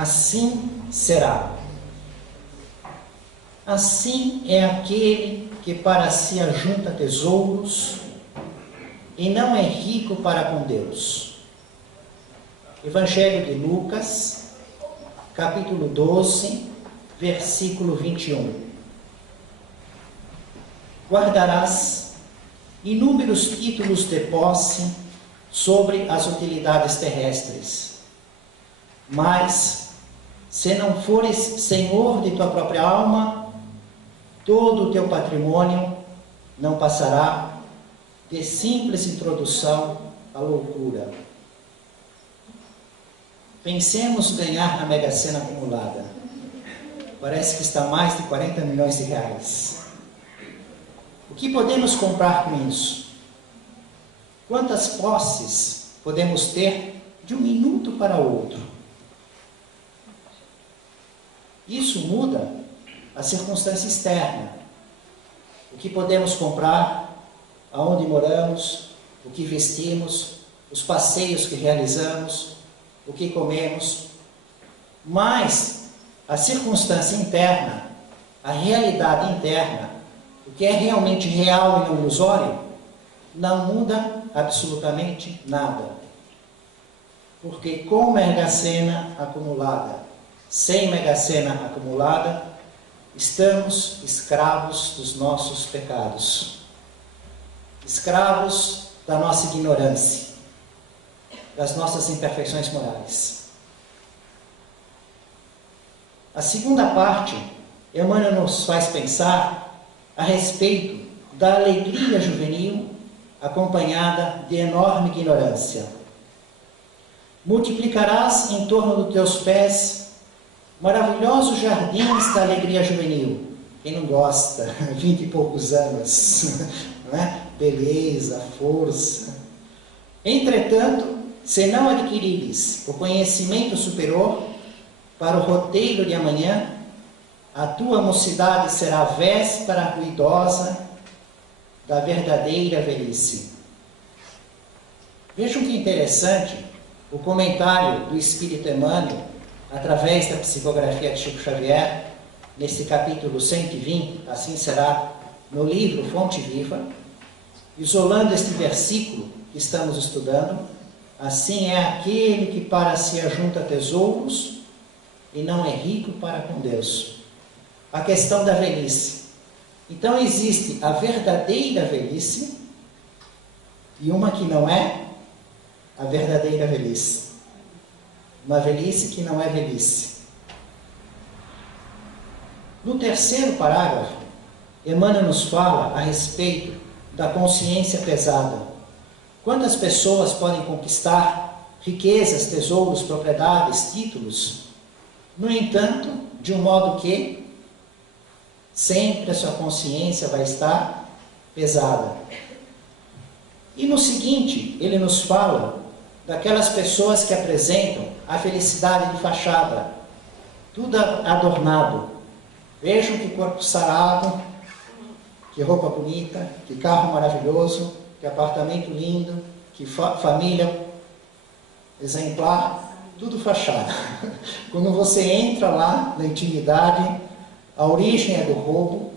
assim será. Assim é aquele que para si ajunta tesouros e não é rico para com Deus. Evangelho de Lucas, capítulo 12, versículo 21. Guardarás inúmeros títulos de posse sobre as utilidades terrestres, mas, se não fores senhor de tua própria alma, todo o teu patrimônio não passará de simples introdução à loucura. Pensemos ganhar na Mega Sena acumulada. Parece que está mais de 40 milhões de reais. O que podemos comprar com isso? Quantas posses podemos ter de um minuto para outro? Isso muda a circunstância externa. O que podemos comprar, aonde moramos, o que vestimos, os passeios que realizamos, o que comemos. Mas a circunstância interna, a realidade interna, o que é realmente real e não ilusório, não muda absolutamente nada. Porque com Mega Sena acumulada, sem Mega Sena acumulada, estamos escravos dos nossos pecados, escravos da nossa ignorância, das nossas imperfeições morais. A segunda parte, Emmanuel nos faz pensar a respeito da alegria juvenil acompanhada de enorme ignorância. Multiplicarás em torno dos teus pés maravilhosos jardins da alegria juvenil. Quem não gosta? 20 e poucos anos, não é? Beleza, força. Entretanto, se não adquirires o conhecimento superior para o roteiro de amanhã, a tua mocidade será véspera ruidosa da verdadeira velhice. Vejam que interessante o comentário do Espírito Emmanuel, através da psicografia de Chico Xavier, nesse capítulo 120, assim será, no livro Fonte Viva, isolando este versículo que estamos estudando. Assim é aquele que para si ajunta tesouros e não é rico para com Deus. A questão da velhice. Então existe a verdadeira velhice e uma que não é a verdadeira velhice. Uma velhice que não é velhice. No terceiro parágrafo, Emmanuel nos fala a respeito da consciência pesada. Quantas pessoas podem conquistar riquezas, tesouros, propriedades, títulos? No entanto, de um modo que sempre a sua consciência vai estar pesada. E no seguinte, ele nos fala daquelas pessoas que apresentam a felicidade de fachada, tudo adornado. Vejam que corpo sarado, que roupa bonita, que carro maravilhoso, que apartamento lindo, que família exemplar, tudo fachada. Quando você entra lá na intimidade, a origem é do roubo,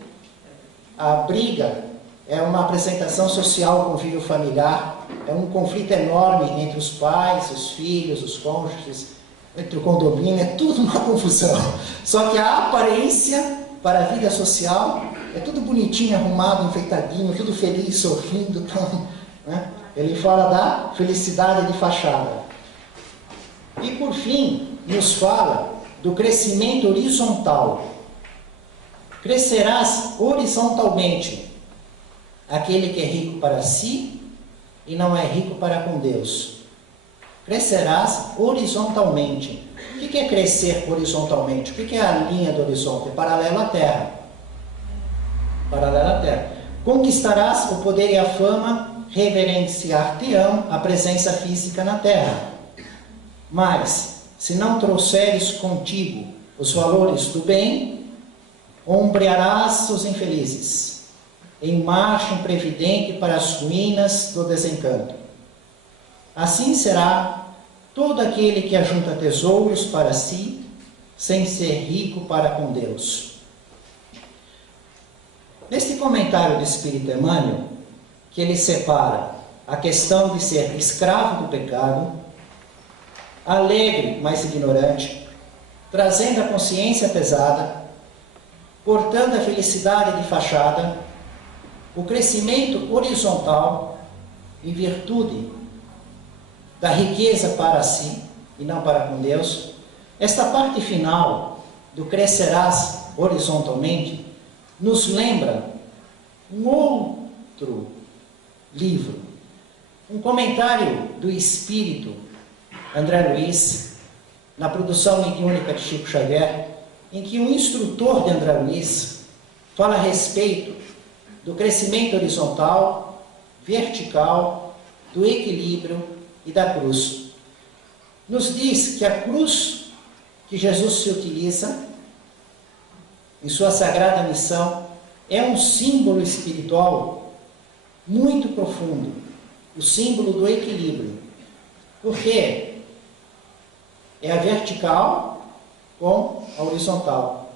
a briga é uma apresentação social, convívio familiar, é um conflito enorme entre os pais, os filhos, os cônjuges, entre o condomínio, é tudo uma confusão. Só que a aparência para a vida social é tudo bonitinho, arrumado, enfeitadinho, tudo feliz, sorrindo. Então, né? Ele fala da felicidade de fachada. E por fim, nos fala do crescimento horizontal. Crescerás horizontalmente, aquele que é rico para si e não é rico para com Deus. Crescerás horizontalmente. O que é crescer horizontalmente? O que é a linha do horizonte? É paralelo à Terra. Paralelo à Terra. Conquistarás o poder e a fama, reverenciar-te-ão a presença física na Terra. Mas, se não trouxeres contigo os valores do bem, ombrearás os infelizes, em marcha imprevidente para as ruínas do desencanto. Assim será todo aquele que ajunta tesouros para si sem ser rico para com Deus. Neste comentário do Espírito Emmanuel, que ele separa a questão de ser escravo do pecado, alegre, mas ignorante, trazendo a consciência pesada, portando a felicidade de fachada, o crescimento horizontal, em virtude da riqueza para si e não para com Deus. Esta parte final do crescerás horizontalmente nos lembra um outro livro, um comentário do Espírito André Luiz, na produção mediúnica de Chico Xavier, em que um instrutor de André Luiz fala a respeito do crescimento horizontal, vertical, do equilíbrio e da cruz. Nos diz que a cruz que Jesus se utiliza em sua sagrada missão é um símbolo espiritual muito profundo, o símbolo do equilíbrio. Por quê? É a vertical com a horizontal.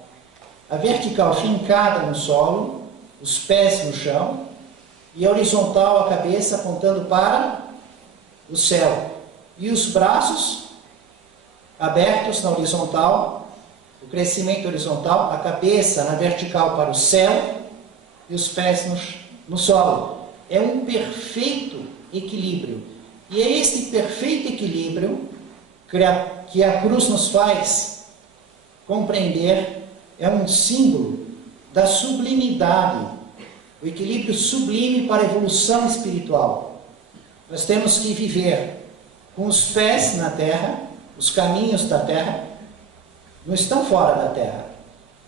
A vertical fincada no solo, os pés no chão, e a horizontal, a cabeça apontando para o céu. E os braços abertos na horizontal, o crescimento horizontal, a cabeça na vertical para o céu e os pés no solo. É um perfeito equilíbrio. E é este perfeito equilíbrio que a cruz nos faz compreender, é um símbolo da sublimidade, o equilíbrio sublime para a evolução espiritual. Nós temos que viver com os pés na terra, os caminhos da terra não estão fora da terra.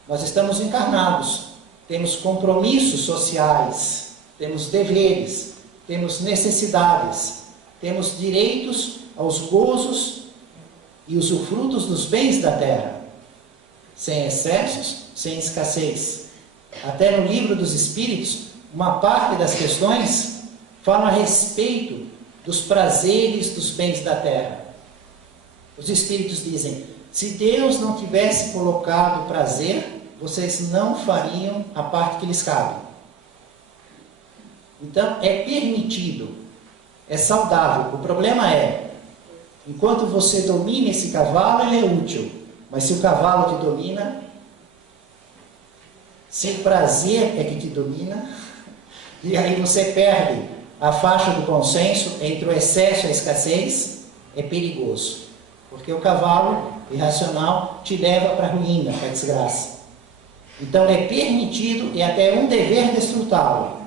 Nós estamos encarnados, temos compromissos sociais, temos deveres, temos necessidades, temos direitos aos gozos e usufrutos dos bens da terra, sem excessos, sem escassez. Até no Livro dos Espíritos, uma parte das questões fala a respeito dos prazeres dos bens da terra. Os Espíritos dizem: se Deus não tivesse colocado prazer, vocês não fariam a parte que lhes cabe. Então, é permitido, é saudável. O problema é, enquanto você domina esse cavalo, ele é útil. Mas se o cavalo te domina, se o prazer é que te domina, e aí você perde a faixa do consenso entre o excesso e a escassez, é perigoso. Porque o cavalo irracional te leva para a ruína, para a desgraça. Então é permitido e até um dever desfrutá-lo,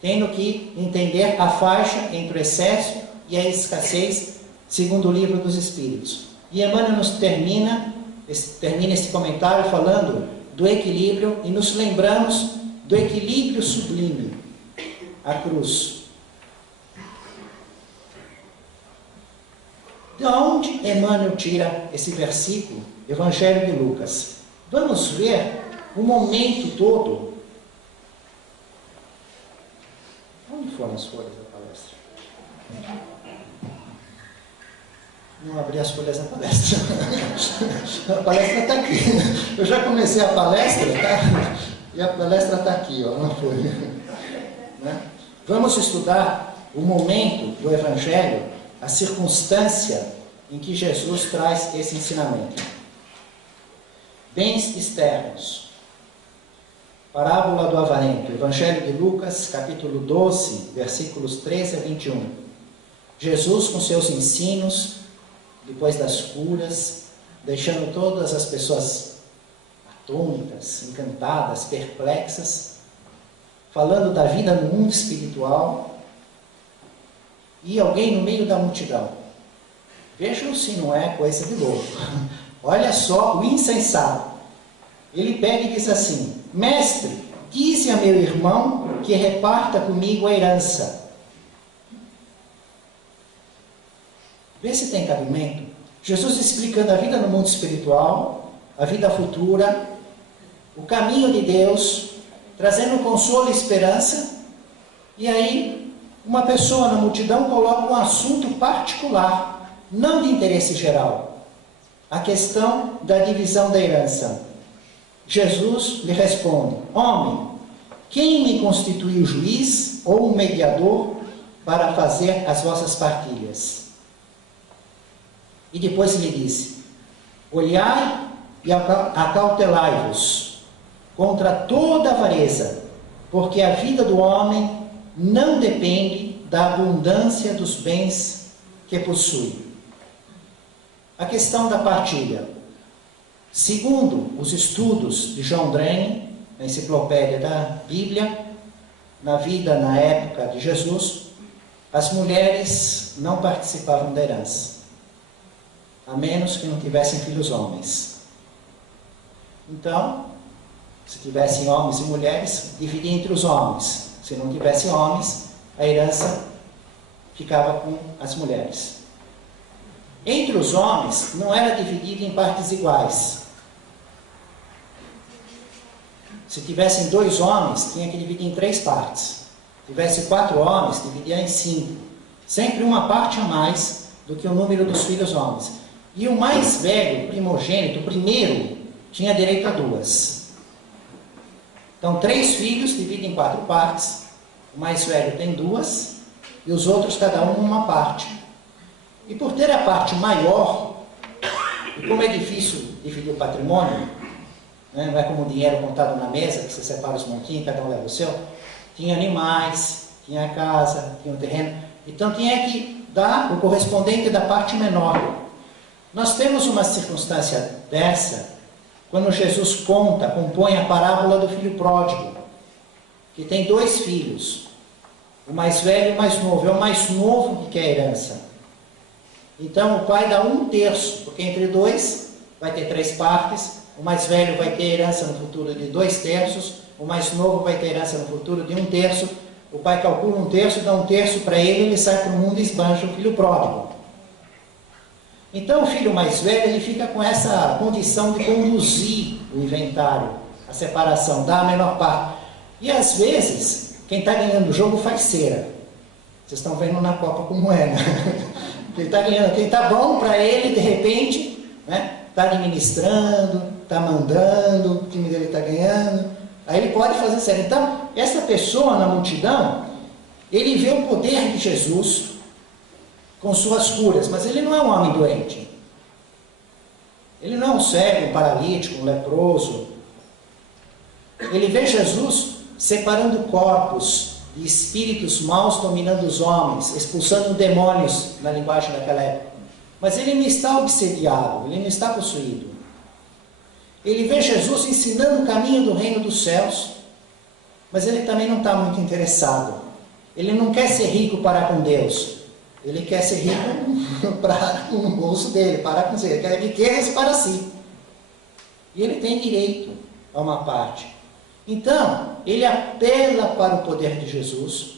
tendo que entender a faixa entre o excesso e a escassez, segundo o Livro dos Espíritos. E Emmanuel nos termina esse comentário falando do equilíbrio e nos lembramos do equilíbrio sublime, a cruz. De onde Emmanuel tira esse versículo, Evangelho de Lucas? Vamos ver o momento todo. Onde foram as folhas da palestra? Não abri as folhas da palestra. A palestra está aqui. Eu já comecei a palestra, tá? E a palestra está aqui, ó, na folha. Né? Vamos estudar o momento do Evangelho, a circunstância em que Jesus traz esse ensinamento. Bens externos. Parábola do avarento. Evangelho de Lucas, capítulo 12, versículos 13 a 21. Jesus, com seus ensinos, depois das curas, deixando todas as pessoas atônitas, encantadas, perplexas, falando da vida no mundo espiritual, e alguém no meio da multidão. Vejam se não é coisa de louco. Olha só o insensato. Ele pega e diz assim: mestre, dize a meu irmão que reparta comigo a herança. Vê se tem cabimento. Jesus explicando a vida no mundo espiritual, a vida futura, o caminho de Deus, trazendo consolo e esperança. E aí, uma pessoa na multidão coloca um assunto particular, não de interesse geral. a questão da divisão da herança. Jesus lhe responde: homem, quem me constituiu juiz ou mediador para fazer as vossas partilhas? E depois lhe disse: olhai e acautelai-vos contra toda avareza, porque a vida do homem não depende da abundância dos bens que possui. A questão da partilha. Segundo os estudos de John Drane, na enciclopédia da Bíblia, na vida na época de Jesus, as mulheres não participavam da herança, a menos que não tivessem filhos homens. Então, se tivessem homens e mulheres, dividia entre os homens. Se não tivessem homens, a herança ficava com as mulheres. Entre os homens, não era dividido em partes iguais. Se tivessem 2 homens, tinha que dividir em 3 partes. Se tivesse 4 homens, dividia em 5. Sempre uma parte a mais do que o número dos filhos homens. E o mais velho, primogênito, o primeiro, tinha direito a 2. Então, 3 filhos dividem em 4 partes. O mais velho tem 2 e os outros, cada um, uma parte. E por ter a parte maior, e como é difícil dividir o patrimônio, né? Não é como o dinheiro contado na mesa, que você separa os montinhos, cada um leva o seu. Tinha animais, tinha a casa, tinha o terreno. Então tinha que dar o correspondente da parte menor. Nós temos uma circunstância dessa quando Jesus compõe a parábola do filho pródigo, que tem 2 filhos, o mais velho e o mais novo. É o mais novo que quer a herança. Então o pai dá 1/3, porque entre 2 vai ter 3 partes. O mais velho vai ter herança no futuro de 2/3, o mais novo vai ter herança no futuro de 1/3. O pai calcula 1/3, dá 1/3 para ele, ele sai para o mundo e esbanja o filho pródigo. Então o filho mais velho, ele fica com essa condição de conduzir o inventário, a separação, dar a menor parte. E às vezes, quem está ganhando o jogo faz cera. Vocês estão vendo na Copa como é, né? Quem está ganhando, quem está bom para ele, de repente, né? Está administrando, está mandando, o time dele está ganhando, aí ele pode fazer cera. Então, essa pessoa na multidão, ele vê o poder de Jesus com suas curas, mas ele não é um homem doente. Ele não é um cego, um paralítico, um leproso. Ele vê Jesus separando corpos de espíritos maus dominando os homens, expulsando demônios, na linguagem daquela época. Mas ele não está obsediado, ele não está possuído. Ele vê Jesus ensinando o caminho do reino dos céus, mas ele também não está muito interessado. Ele não quer ser rico para com Deus. Ele quer ser rico para no bolso dele, para com ele. Ele quer riquezas para si. E ele tem direito a uma parte. Então, ele apela para o poder de Jesus,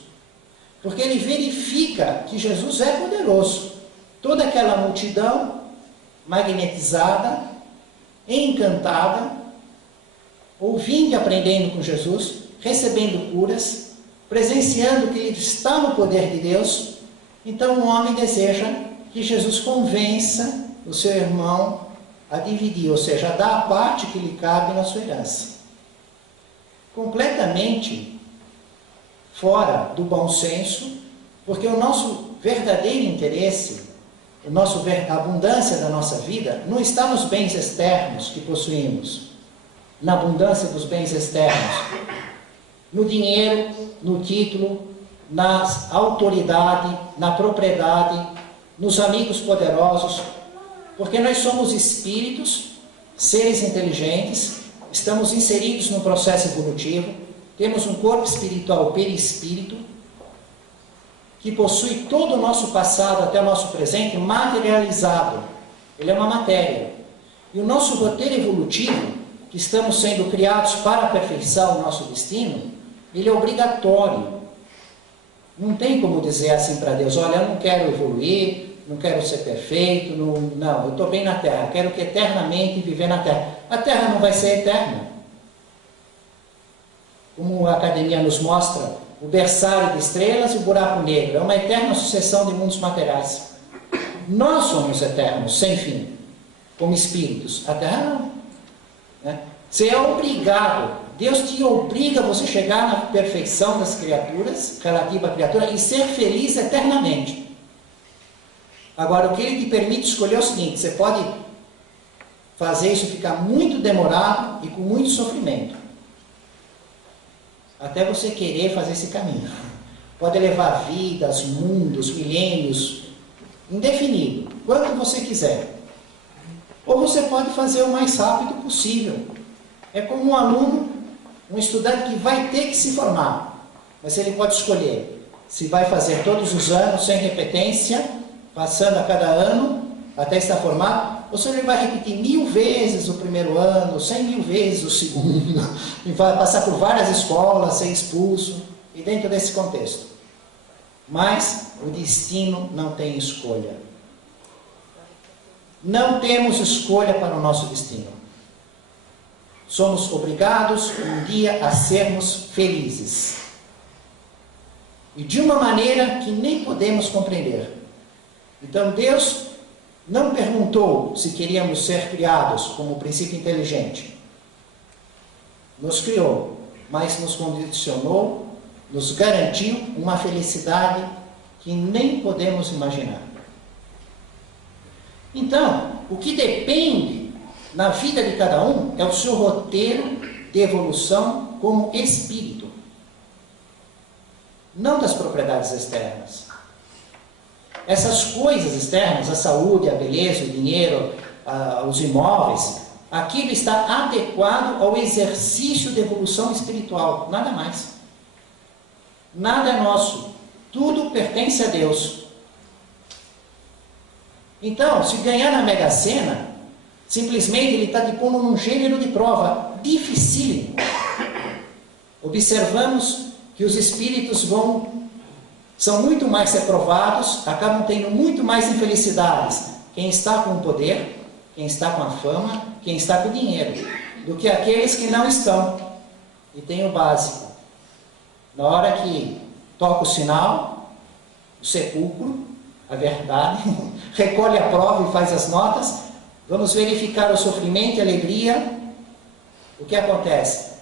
porque ele verifica que Jesus é poderoso. Toda aquela multidão magnetizada, encantada, ouvindo e aprendendo com Jesus, recebendo curas, presenciando que ele está no poder de Deus. Então o homem deseja que Jesus convença o seu irmão a dividir, ou seja, a dar a parte que lhe cabe na sua herança. Completamente fora do bom senso, porque o nosso verdadeiro interesse, a abundância da nossa vida, não está nos bens externos que possuímos, na abundância dos bens externos, no dinheiro, no título, na autoridade, na propriedade, nos amigos poderosos, porque nós somos espíritos, seres inteligentes, estamos inseridos num processo evolutivo, temos um corpo espiritual, perispírito, que possui todo o nosso passado até o nosso presente materializado. Ele é uma matéria. E o nosso roteiro evolutivo, que estamos sendo criados para aperfeiçoar o nosso destino, ele é obrigatório. Não tem como dizer assim para Deus: olha, eu não quero evoluir, não quero ser perfeito, não, eu estou bem na Terra, quero que eternamente viver na Terra. A Terra não vai ser eterna. Como a academia nos mostra, o berçário de estrelas e o buraco negro é uma eterna sucessão de mundos materiais. Nós somos eternos, sem fim. como espíritos. A terra não. Né? Você é obrigado, Deus te obriga a você chegar na perfeição das criaturas, relativa à criatura, e ser feliz eternamente. Agora, o que Ele te permite escolher é o seguinte: você pode fazer isso ficar muito demorado e com muito sofrimento, até você querer fazer esse caminho. Pode levar vidas, mundos, milênios, indefinido, quanto você quiser. Ou você pode fazer o mais rápido possível. É como um aluno, um estudante que vai ter que se formar, mas ele pode escolher se vai fazer todos os anos, sem repetência, passando a cada ano, até estar formado, ou se ele vai repetir 1000 vezes o primeiro ano, 100.000 vezes o segundo, e vai passar por várias escolas, ser expulso, e dentro desse contexto. Mas o destino não tem escolha. Não temos escolha para o nosso destino. Somos obrigados um dia a sermos felizes. E de uma maneira que nem podemos compreender. Então Deus não perguntou se queríamos ser criados como princípio inteligente. Nos criou, mas nos condicionou, nos garantiu uma felicidade que nem podemos imaginar. Então, o que depende na vida de cada um é o seu roteiro de evolução como espírito, não das propriedades externas. Essas coisas externas, a saúde, a beleza, o dinheiro, os imóveis, aquilo está adequado ao exercício de evolução espiritual, nada mais. Nada é nosso, tudo pertence a Deus. Então, se ganhar na Mega Sena, simplesmente ele está te pondo num gênero de prova dificílimo. Observamos que os espíritos são muito mais reprovados, acabam tendo muito mais infelicidades. Quem está com o poder, quem está com a fama, quem está com o dinheiro, do que aqueles que não estão e têm o básico. Na hora que toca o sinal, o sepulcro, a verdade, recolhe a prova e faz as notas, vamos verificar o sofrimento e a alegria. O que acontece?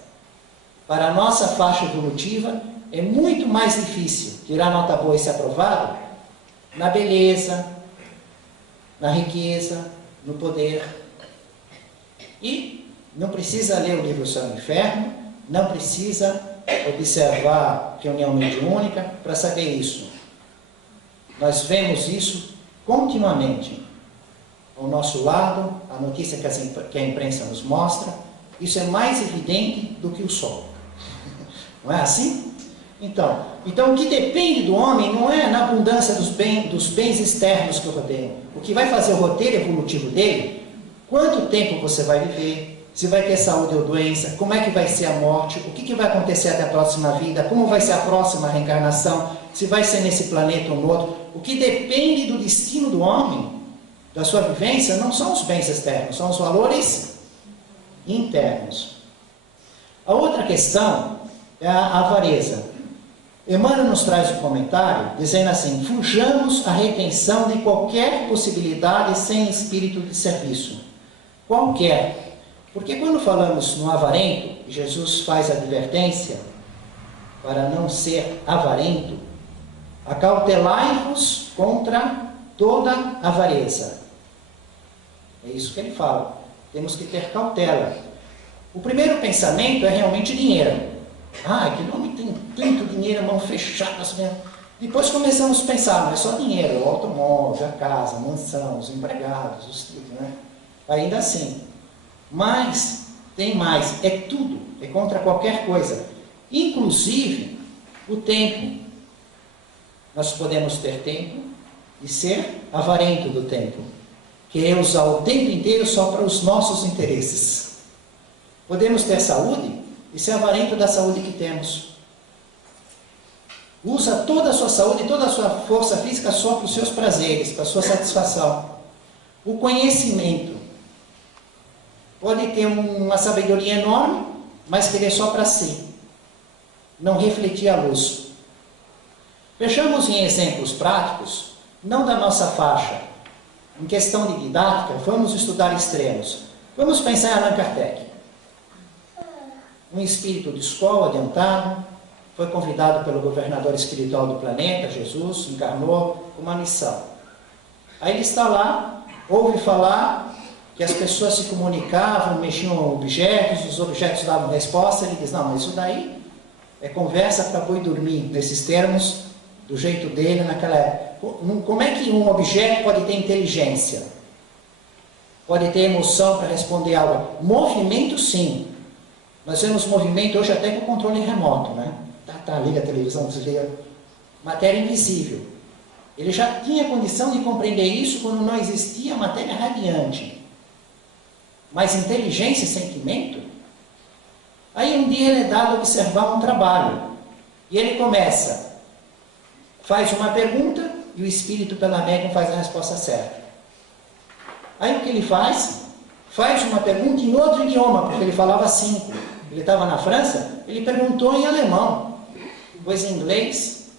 Para a nossa faixa evolutiva, é muito mais difícil tirar nota boa e ser aprovado na beleza, na riqueza, no poder. E não precisa ler o livro Céu e Inferno, não precisa observar reunião mediúnica para saber isso. Nós vemos isso continuamente. Ao nosso lado, a notícia que a imprensa nos mostra, isso é mais evidente do que o sol. Não é assim? Então o que depende do homem não é na abundância dos bens externos que o rodeiam. O que vai fazer o roteiro evolutivo dele, quanto tempo você vai viver, se vai ter saúde ou doença, como é que vai ser a morte, o que vai acontecer até a próxima vida, como vai ser a próxima reencarnação, se vai ser nesse planeta ou no outro. O que depende do destino do homem, da sua vivência, não são os bens externos, são os valores internos. A outra questão é a avareza. Emmanuel nos traz um comentário dizendo assim: fujamos a retenção de qualquer possibilidade sem espírito de serviço. Qualquer. Porque quando falamos no avarento, Jesus faz a advertência para não ser avarento: acautelai-vos contra toda avareza. É isso que ele fala. Temos que ter cautela. O primeiro pensamento é realmente dinheiro. Aquele homem tem tanto dinheiro, a mão fechada. Assim. Depois começamos a pensar, não é só dinheiro, o automóvel, a casa, a mansão, os empregados, os filhos, né? Ainda assim. Mas tem mais, é tudo, é contra qualquer coisa. Inclusive o tempo. Nós podemos ter tempo e ser avarento do tempo. Querer usar o tempo inteiro só para os nossos interesses. Podemos ter saúde e ser avarento da saúde que temos. Usa toda a sua saúde, toda a sua força física só para os seus prazeres, para a sua satisfação. O conhecimento. Pode ter uma sabedoria enorme, mas querer só para si. Não refletir a luz. Vejamos em exemplos práticos, não da nossa faixa, em questão de didática, vamos estudar extremos. Vamos pensar em Allan Kardec. Um espírito de escola adiantado, foi convidado pelo governador espiritual do planeta, Jesus, encarnou com uma missão. Aí ele está lá, ouve falar que as pessoas se comunicavam, mexiam objetos, os objetos davam resposta, ele diz, não, mas isso daí é conversa para boi dormir, nesses termos, do jeito dele naquela época. Como é que um objeto pode ter inteligência? Pode ter emoção para responder algo? Movimento, sim. Nós vemos movimento hoje até com controle remoto, né? Liga a televisão, desliga. Matéria invisível. Ele já tinha condição de compreender isso quando não existia matéria radiante. Mas inteligência e sentimento? Aí um dia ele é dado a observar um trabalho. E ele começa, faz uma pergunta e o espírito pela médium faz a resposta certa. Aí o que ele faz? Faz uma pergunta em outro idioma, porque ele falava 5. Ele estava na França, ele perguntou em alemão, depois em inglês,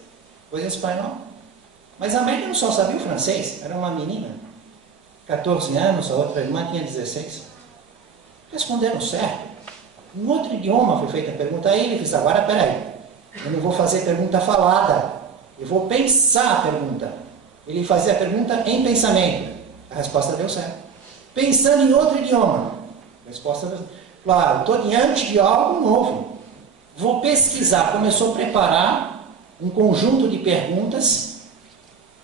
depois em espanhol. Mas a médium só sabia o francês, era uma menina, 14 anos, a outra irmã tinha 16. Responderam certo. Em outro idioma foi feita a pergunta, aí ele disse, agora peraí, eu não vou fazer pergunta falada, eu vou pensar a pergunta. Ele fazia a pergunta em pensamento, a resposta deu certo. Pensando em outro idioma, a resposta deu certo. Claro, estou diante de algo novo. Vou pesquisar, começou a preparar um conjunto de perguntas,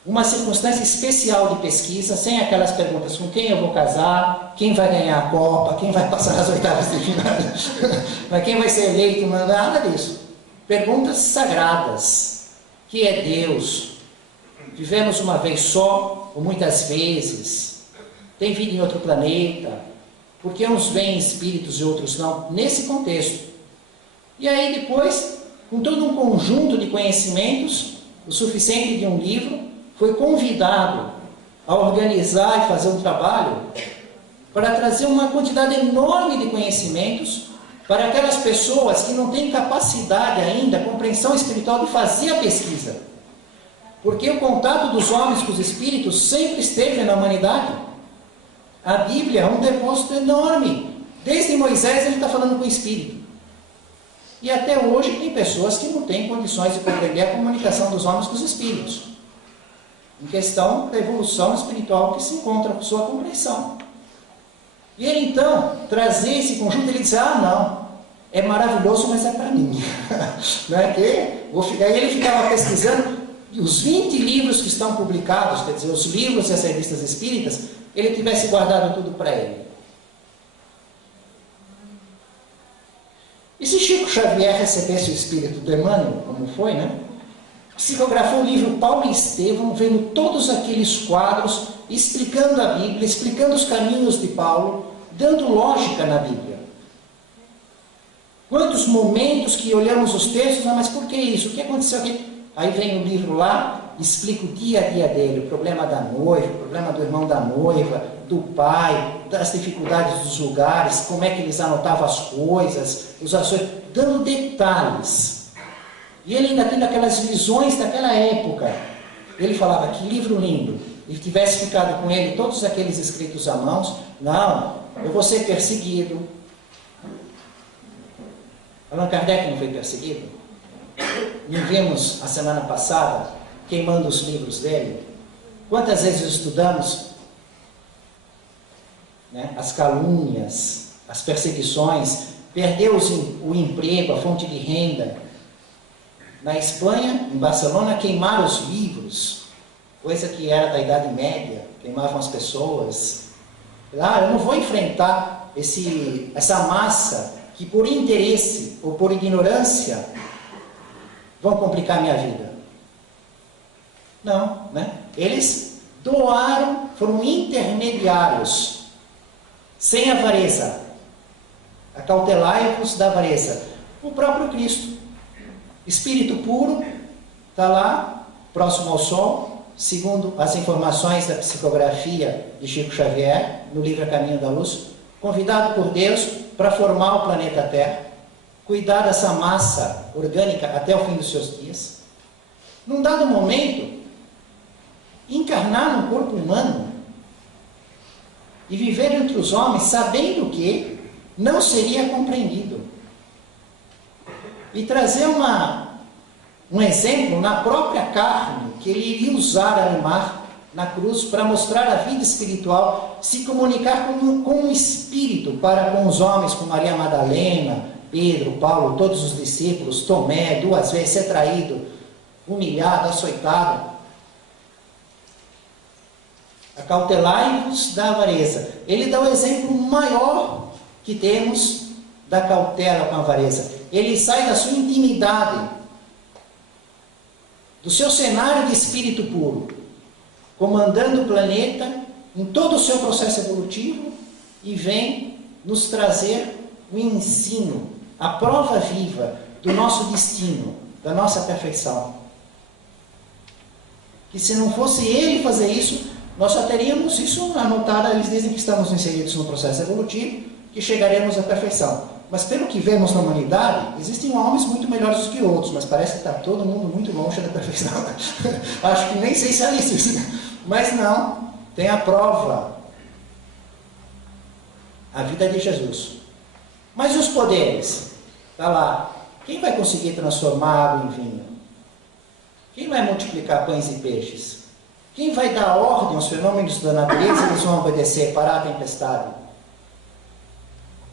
uma circunstância especial de pesquisa, sem aquelas perguntas com quem eu vou casar, quem vai ganhar a Copa, quem vai passar nas oitavas de final, quem vai ser eleito, nada disso. Perguntas sagradas. Que é Deus? Vivemos uma vez só, ou muitas vezes? Tem vida em outro planeta? Por que uns veem espíritos e outros não? Nesse contexto. E aí depois, com todo um conjunto de conhecimentos, o suficiente de um livro, foi convidado a organizar e fazer um trabalho para trazer uma quantidade enorme de conhecimentos para aquelas pessoas que não têm capacidade ainda, compreensão espiritual de fazer a pesquisa. Porque o contato dos homens com os espíritos sempre esteve na humanidade. A Bíblia é um depósito enorme. Desde Moisés ele está falando com o espírito. E até hoje tem pessoas que não têm condições de compreender a comunicação dos homens com os espíritos. Em questão da evolução espiritual que se encontra com sua compreensão. E ele então, trazer esse conjunto, ele diz, não, é maravilhoso, mas é para mim. Não é que? Aí ele ficava pesquisando os 20 livros que estão publicados, quer dizer, os livros e as revistas espíritas, ele tivesse guardado tudo para ele. E se Chico Xavier recebesse o espírito do Emmanuel, como foi, né? Psicografou o livro Paulo e Estevão, vendo todos aqueles quadros, explicando a Bíblia, explicando os caminhos de Paulo, dando lógica na Bíblia. Quantos momentos que olhamos os textos, mas por que isso? O que aconteceu aqui? Aí vem o livro lá, explica o dia a dia dele, o problema da noiva, o problema do irmão da noiva, do pai, das dificuldades dos lugares, como é que eles anotavam as coisas, os ações, dando detalhes. E ele ainda tendo aquelas visões daquela época. Ele falava, que livro lindo. E tivesse ficado com ele todos aqueles escritos à mão, não, eu vou ser perseguido. Allan Kardec não foi perseguido? Não vimos a semana passada queimando os livros dele? Quantas vezes estudamos, né, as calúnias, as perseguições, perdeu o emprego, a fonte de renda. Na Espanha, em Barcelona, queimaram os livros, coisa que era da Idade Média, queimavam as pessoas. Eu não vou enfrentar essa massa que por interesse ou por ignorância vão complicar a minha vida. Não, né? Eles doaram, foram intermediários, sem avareza. Acautelai-vos da avareza. O próprio Cristo, espírito puro, está lá, próximo ao sol, segundo as informações da psicografia de Chico Xavier, no livro A Caminho da Luz, convidado por Deus para formar o planeta Terra, cuidar dessa massa orgânica até o fim dos seus dias. Num dado momento, encarnar num corpo humano, e viver entre os homens, sabendo que não seria compreendido. E trazer um exemplo na própria carne, que ele iria usar a animar na cruz para mostrar a vida espiritual, se comunicar com o Espírito para com os homens, com Maria Madalena, Pedro, Paulo, todos os discípulos, Tomé, 2 vezes ser traído, humilhado, açoitado. Acautelai-vos da avareza. Ele dá o exemplo maior que temos da cautela com a avareza. Ele sai da sua intimidade, do seu cenário de espírito puro, comandando o planeta em todo o seu processo evolutivo, e vem nos trazer o ensino, a prova viva do nosso destino, da nossa perfeição. Que se não fosse ele fazer isso, nós só teríamos isso anotado. Eles dizem que estamos inseridos no processo evolutivo, que chegaremos à perfeição. Mas pelo que vemos na humanidade, existem homens muito melhores do que outros, mas parece que está todo mundo muito longe da perfeição. Acho que nem sei se é isso. Mas não, tem a prova. A vida de Jesus. Mas os poderes? Está lá. Quem vai conseguir transformar água em vinho? Quem vai multiplicar pães e peixes? Quem vai dar ordem aos fenômenos da natureza? Eles vão obedecer, parar a tempestade.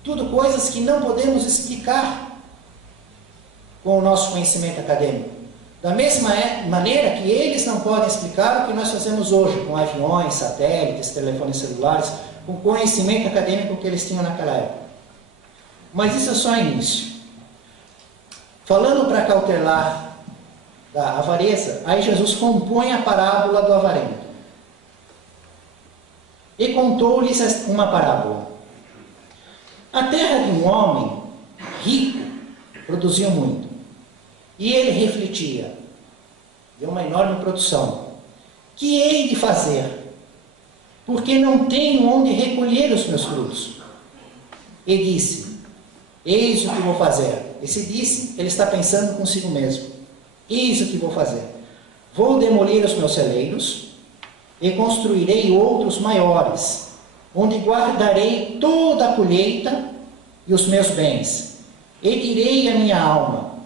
Tudo coisas que não podemos explicar com o nosso conhecimento acadêmico. Da mesma maneira que eles não podem explicar o que nós fazemos hoje com aviões, satélites, telefones celulares, com o conhecimento acadêmico que eles tinham naquela época. Mas isso é só início. Falando para cautelar da avareza, aí Jesus compõe a parábola do avarento. E contou-lhes uma parábola. A terra de um homem rico produziu muito. E ele refletia. Deu uma enorme produção. Que hei de fazer? Porque não tenho onde recolher os meus frutos. E disse, eis o que vou fazer. E se disse, ele está pensando consigo mesmo. Eis o que vou fazer. Vou demolir os meus celeiros e construirei outros maiores, onde guardarei toda a colheita e os meus bens. E direi à minha alma,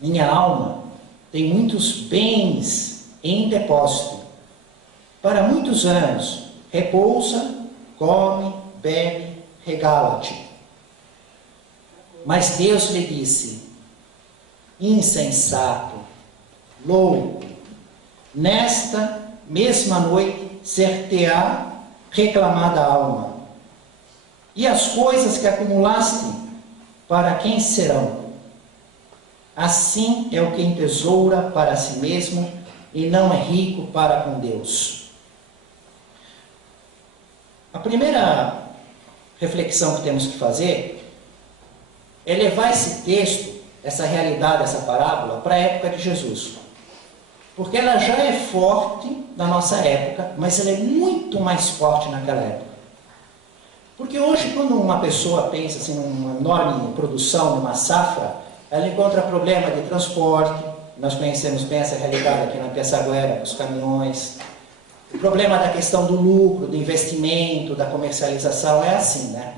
minha alma tem muitos bens em depósito. Para muitos anos, repousa, come, bebe, regala-te. Mas Deus lhe disse, insensato, louco, nesta mesma noite ser-te-á reclamada a alma. E as coisas que acumulaste, para quem serão? Assim é o que entesoura para si mesmo e não é rico para com Deus. A primeira reflexão que temos que fazer é levar esse texto, essa realidade, essa parábola, para a época de Jesus. Porque ela já é forte na nossa época, mas ela é muito mais forte naquela época. Porque hoje, quando uma pessoa pensa assim, numa enorme produção, numa safra, ela encontra problema de transporte. Nós conhecemos bem essa realidade aqui na Piaçaguera, os caminhões. O problema da questão do lucro, do investimento, da comercialização é assim, né?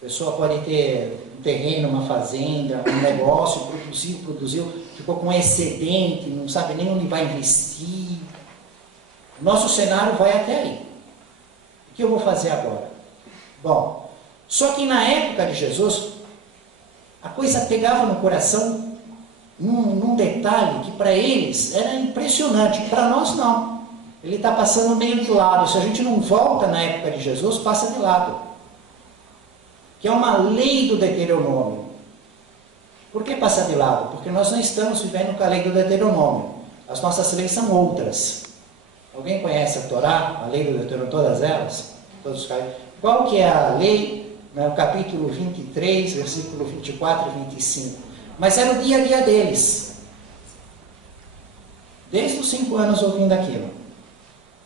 A pessoa pode ter um terreno, uma fazenda, um negócio, produziu, ficou com excedente, não sabe nem onde vai investir. O nosso cenário vai até aí. O que eu vou fazer agora? Bom, só que na época de Jesus, a coisa pegava no coração num detalhe que para eles era impressionante, para nós não. Ele está passando meio de lado. Se a gente não volta na época de Jesus, passa de lado. Que é uma lei do Deuteronômio. Por que passar de lado? Porque nós não estamos vivendo com a lei do Deuteronômio. As nossas leis são outras. Alguém conhece a Torá, a lei do Deuteronômio, todas elas? Qual que é a lei? O capítulo 23, versículo 24 e 25. Mas era o dia a dia deles. Desde os 5 anos ouvindo aquilo.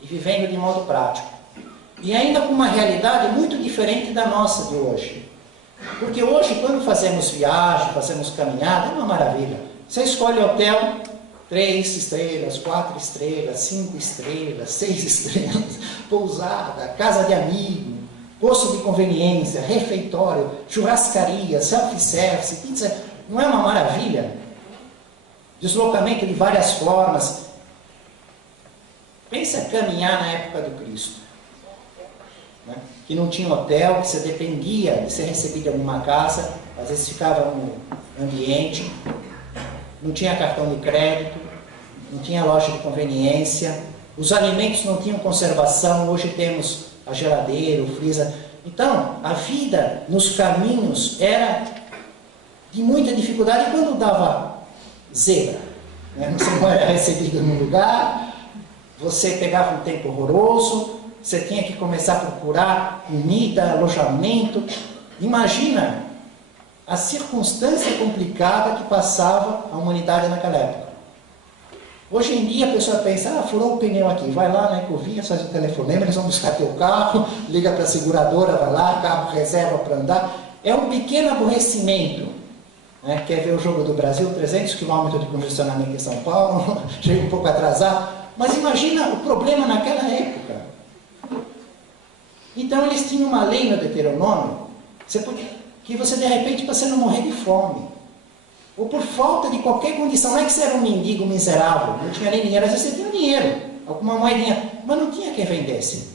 E vivendo de modo prático. E ainda com uma realidade muito diferente da nossa de hoje. Porque hoje, quando fazemos viagem, fazemos caminhada, é uma maravilha. Você escolhe hotel, 3 estrelas, 4 estrelas, 5 estrelas, 6 estrelas, pousada, casa de amigo, posto de conveniência, refeitório, churrascaria, self-service, pizza. Não é uma maravilha? Deslocamento de várias formas. Pensa caminhar na época do Cristo, né? Que não tinha hotel, que você dependia de ser recebido em alguma casa, às vezes ficava no ambiente, não tinha cartão de crédito, não tinha loja de conveniência, os alimentos não tinham conservação, hoje temos a geladeira, o freezer. Então, a vida nos caminhos era de muita dificuldade. E quando dava zebra, né? Você não era recebido num lugar, você pegava um tempo horroroso, você tinha que começar a procurar comida, alojamento. Imagina a circunstância complicada que passava a humanidade naquela época. Hoje em dia a pessoa pensa, furou o pneu aqui, vai lá na Ecovia, faz o telefonema, eles vão buscar teu carro, liga para a seguradora, vai lá, carro reserva para andar. É um pequeno aborrecimento. Né? Quer ver o jogo do Brasil, 300 km de congestionamento em São Paulo, chega um pouco atrasado. Mas imagina o problema naquela época. Então eles tinham uma lei no Deuteronômio, que você de repente, para você não morrer de fome, ou por falta de qualquer condição, não é que você era um mendigo miserável, não tinha nem dinheiro, às vezes você tinha dinheiro, alguma moedinha, mas não tinha quem vendesse.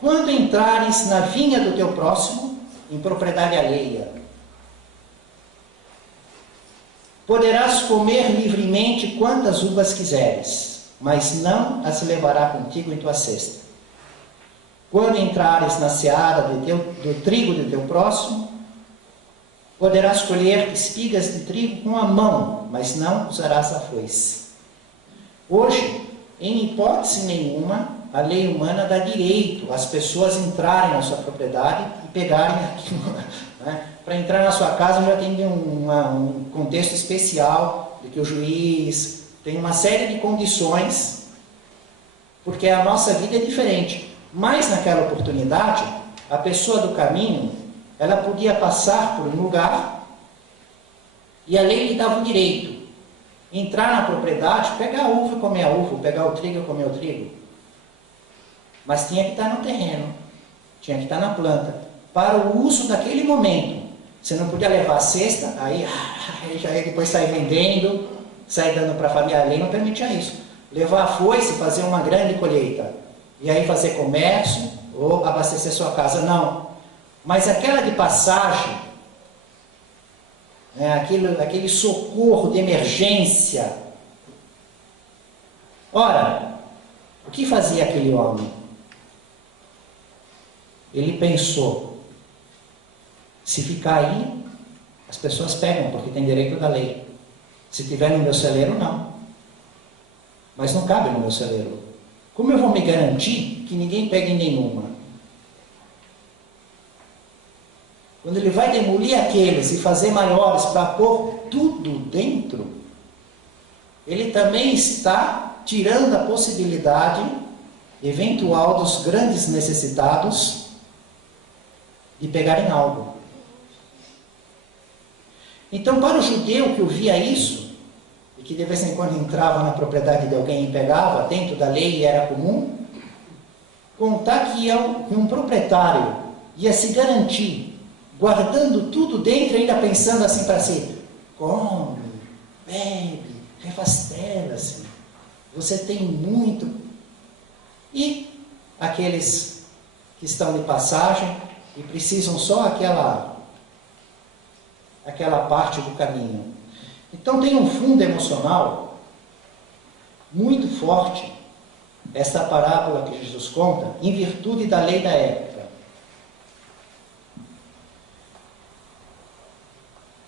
Quando entrares na vinha do teu próximo, em propriedade alheia, poderás comer livremente quantas uvas quiseres, mas não as levará contigo em tua cesta. Quando entrares na seara do trigo do teu próximo, poderás colher espigas de trigo com a mão, mas não usarás a foice. Hoje, em hipótese nenhuma, a lei humana dá direito às pessoas entrarem na sua propriedade e pegarem aquilo. Né? Para entrar na sua casa já tem um contexto especial, de que o juiz tem uma série de condições, porque a nossa vida é diferente. Mas naquela oportunidade, a pessoa do caminho, ela podia passar por um lugar e a lei lhe dava o direito. Entrar na propriedade, pegar a uva e comer a uva, pegar o trigo e comer o trigo. Mas tinha que estar no terreno, tinha que estar na planta, para o uso daquele momento. Você não podia levar a cesta, aí já ia depois sair vendendo, sair dando para a família. A lei não permitia isso. Levar a foice, fazer uma grande colheita, e aí fazer comércio ou abastecer sua casa, não. Mas aquela de passagem, né, aquele socorro de emergência. Ora, o que fazia aquele homem? Ele pensou, se ficar aí, as pessoas pegam, porque tem direito da lei. Se tiver no meu celeiro, não. Mas não cabe no meu celeiro. Como eu vou me garantir que ninguém pegue nenhuma? Quando ele vai demolir aqueles e fazer maiores para pôr tudo dentro, ele também está tirando a possibilidade eventual dos grandes necessitados de pegarem algo. Então, para o judeu que ouvia isso, e que de vez em quando entrava na propriedade de alguém e pegava, dentro da lei era comum, contar que um proprietário ia se garantir, guardando tudo dentro, ainda pensando assim para si, come, bebe, refastela-se, você tem muito. E aqueles que estão de passagem e precisam só aquela parte do caminho. Então tem um fundo emocional muito forte, esta parábola que Jesus conta, em virtude da lei da época.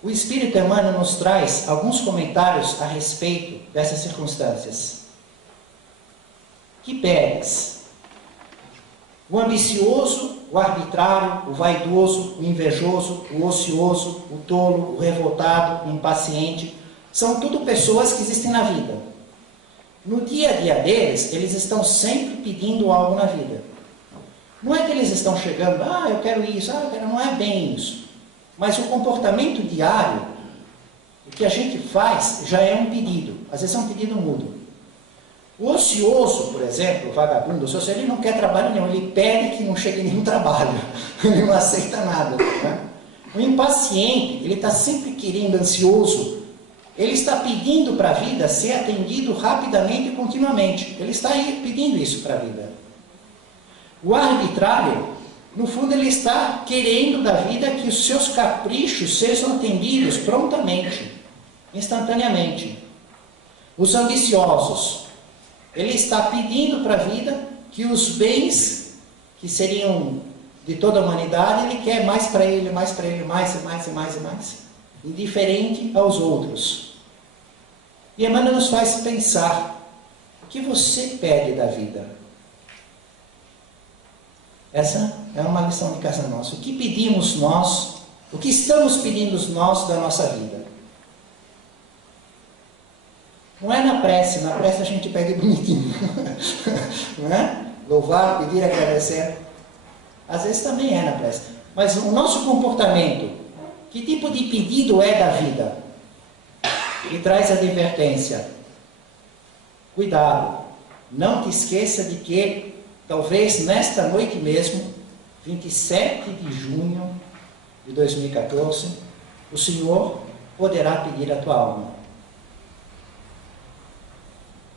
O Espírito Emmanuel nos traz alguns comentários a respeito dessas circunstâncias. Que pegues? O ambicioso, o arbitrário, o vaidoso, o invejoso, o ocioso, o tolo, o revoltado, o impaciente, são tudo pessoas que existem na vida. No dia a dia deles, eles estão sempre pedindo algo na vida. Não é que eles estão chegando, eu quero isso, eu quero, não é bem isso. Mas o comportamento diário o que a gente faz já é um pedido, às vezes é um pedido mudo. O ocioso, por exemplo, o vagabundo, o ocioso, ele não quer trabalho nenhum, ele pede que não chegue nenhum trabalho, ele não aceita nada. Né? O impaciente, ele está sempre querendo, ansioso, ele está pedindo para a vida ser atendido rapidamente e continuamente, ele está aí pedindo isso para a vida. O arbitrário, no fundo, ele está querendo da vida que os seus caprichos sejam atendidos prontamente, instantaneamente. Os ambiciosos, ele está pedindo para a vida que os bens que seriam de toda a humanidade, ele quer mais para ele, mais para ele, mais e mais e mais e mais, indiferente aos outros. E Emmanuel nos faz pensar: o que você pede da vida? Essa é uma lição de casa nossa. O que pedimos nós, o que estamos pedindo nós da nossa vida? Não é na prece a gente pede bonitinho. Não é? Louvar, pedir, agradecer. Às vezes também é na prece. Mas o nosso comportamento, que tipo de pedido é da vida? E traz a advertência: cuidado, não te esqueça de que talvez nesta noite mesmo, 27 de junho de 2014, o Senhor poderá pedir a tua alma.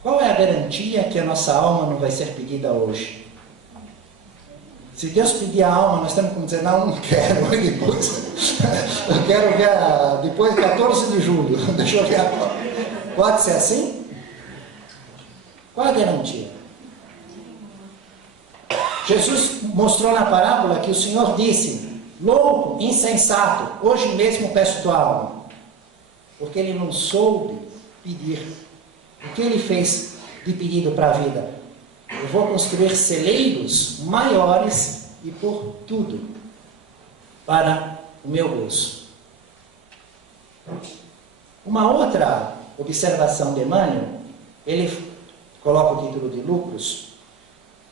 Qual é a garantia que a nossa alma não vai ser pedida hoje? Se Deus pedir a alma, nós temos como dizer: não quero, depois, eu quero ver depois de 14 de julho, deixa eu ver agora. Pode ser assim? Qual a garantia? Jesus mostrou na parábola que o Senhor disse: louco, insensato, hoje mesmo peço tua alma. Porque ele não soube pedir. O que ele fez de pedido para a vida? Eu vou construir celeiros maiores e por tudo para o meu gozo. Uma outra observação de Emmanuel, ele coloca o título de Lucros: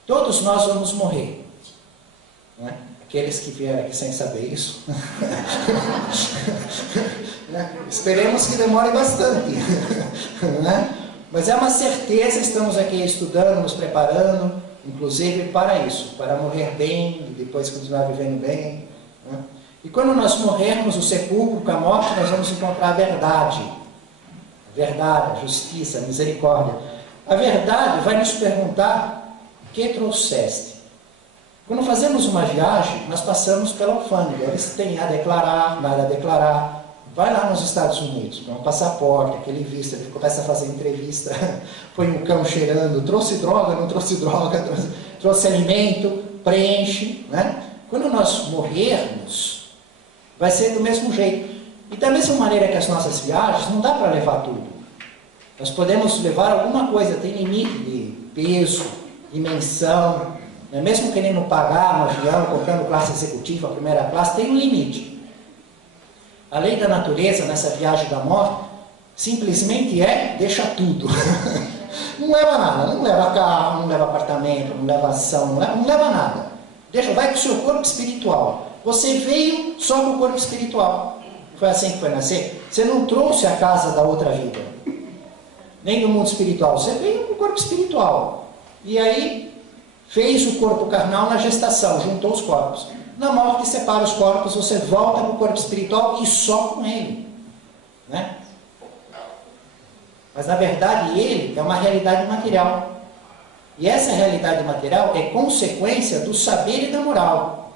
todos nós vamos morrer. Não é? Aqueles que vieram aqui sem saber isso. Esperemos que demore bastante. Não é? Mas é uma certeza, estamos aqui estudando, nos preparando, inclusive para isso, para morrer bem e depois continuar vivendo bem. Né? E quando nós morrermos, o sepulcro, com a morte, nós vamos encontrar a verdade. A verdade, a justiça, a misericórdia. A verdade vai nos perguntar: o que trouxeste? Quando fazemos uma viagem, nós passamos pela alfândega. Eles têm a declarar, nada a declarar. Vai lá nos Estados Unidos, com um passaporte, aquele visto, ele começa a fazer entrevista, põe um cão cheirando, trouxe droga, não trouxe droga, trouxe alimento, preenche. Né? Quando nós morrermos, vai ser do mesmo jeito. E da mesma maneira que as nossas viagens, não dá para levar tudo. Nós podemos levar alguma coisa, tem limite de peso, dimensão, né? Mesmo querendo pagar no avião, comprando classe executiva, primeira classe, tem um limite. A lei da natureza, nessa viagem da morte, simplesmente deixa tudo. Não leva nada, não leva carro, não leva apartamento, não leva ação, não leva nada. Vai com o seu corpo espiritual. Você veio só com o corpo espiritual. Foi assim que foi nascer. Você não trouxe a casa da outra vida, nem do mundo espiritual. Você veio com o corpo espiritual. E aí, fez o corpo carnal na gestação, juntou os corpos. Na morte, separa os corpos, você volta para o corpo espiritual e só com ele. Né? Mas, na verdade, ele é uma realidade material. E essa realidade material é consequência do saber e da moral.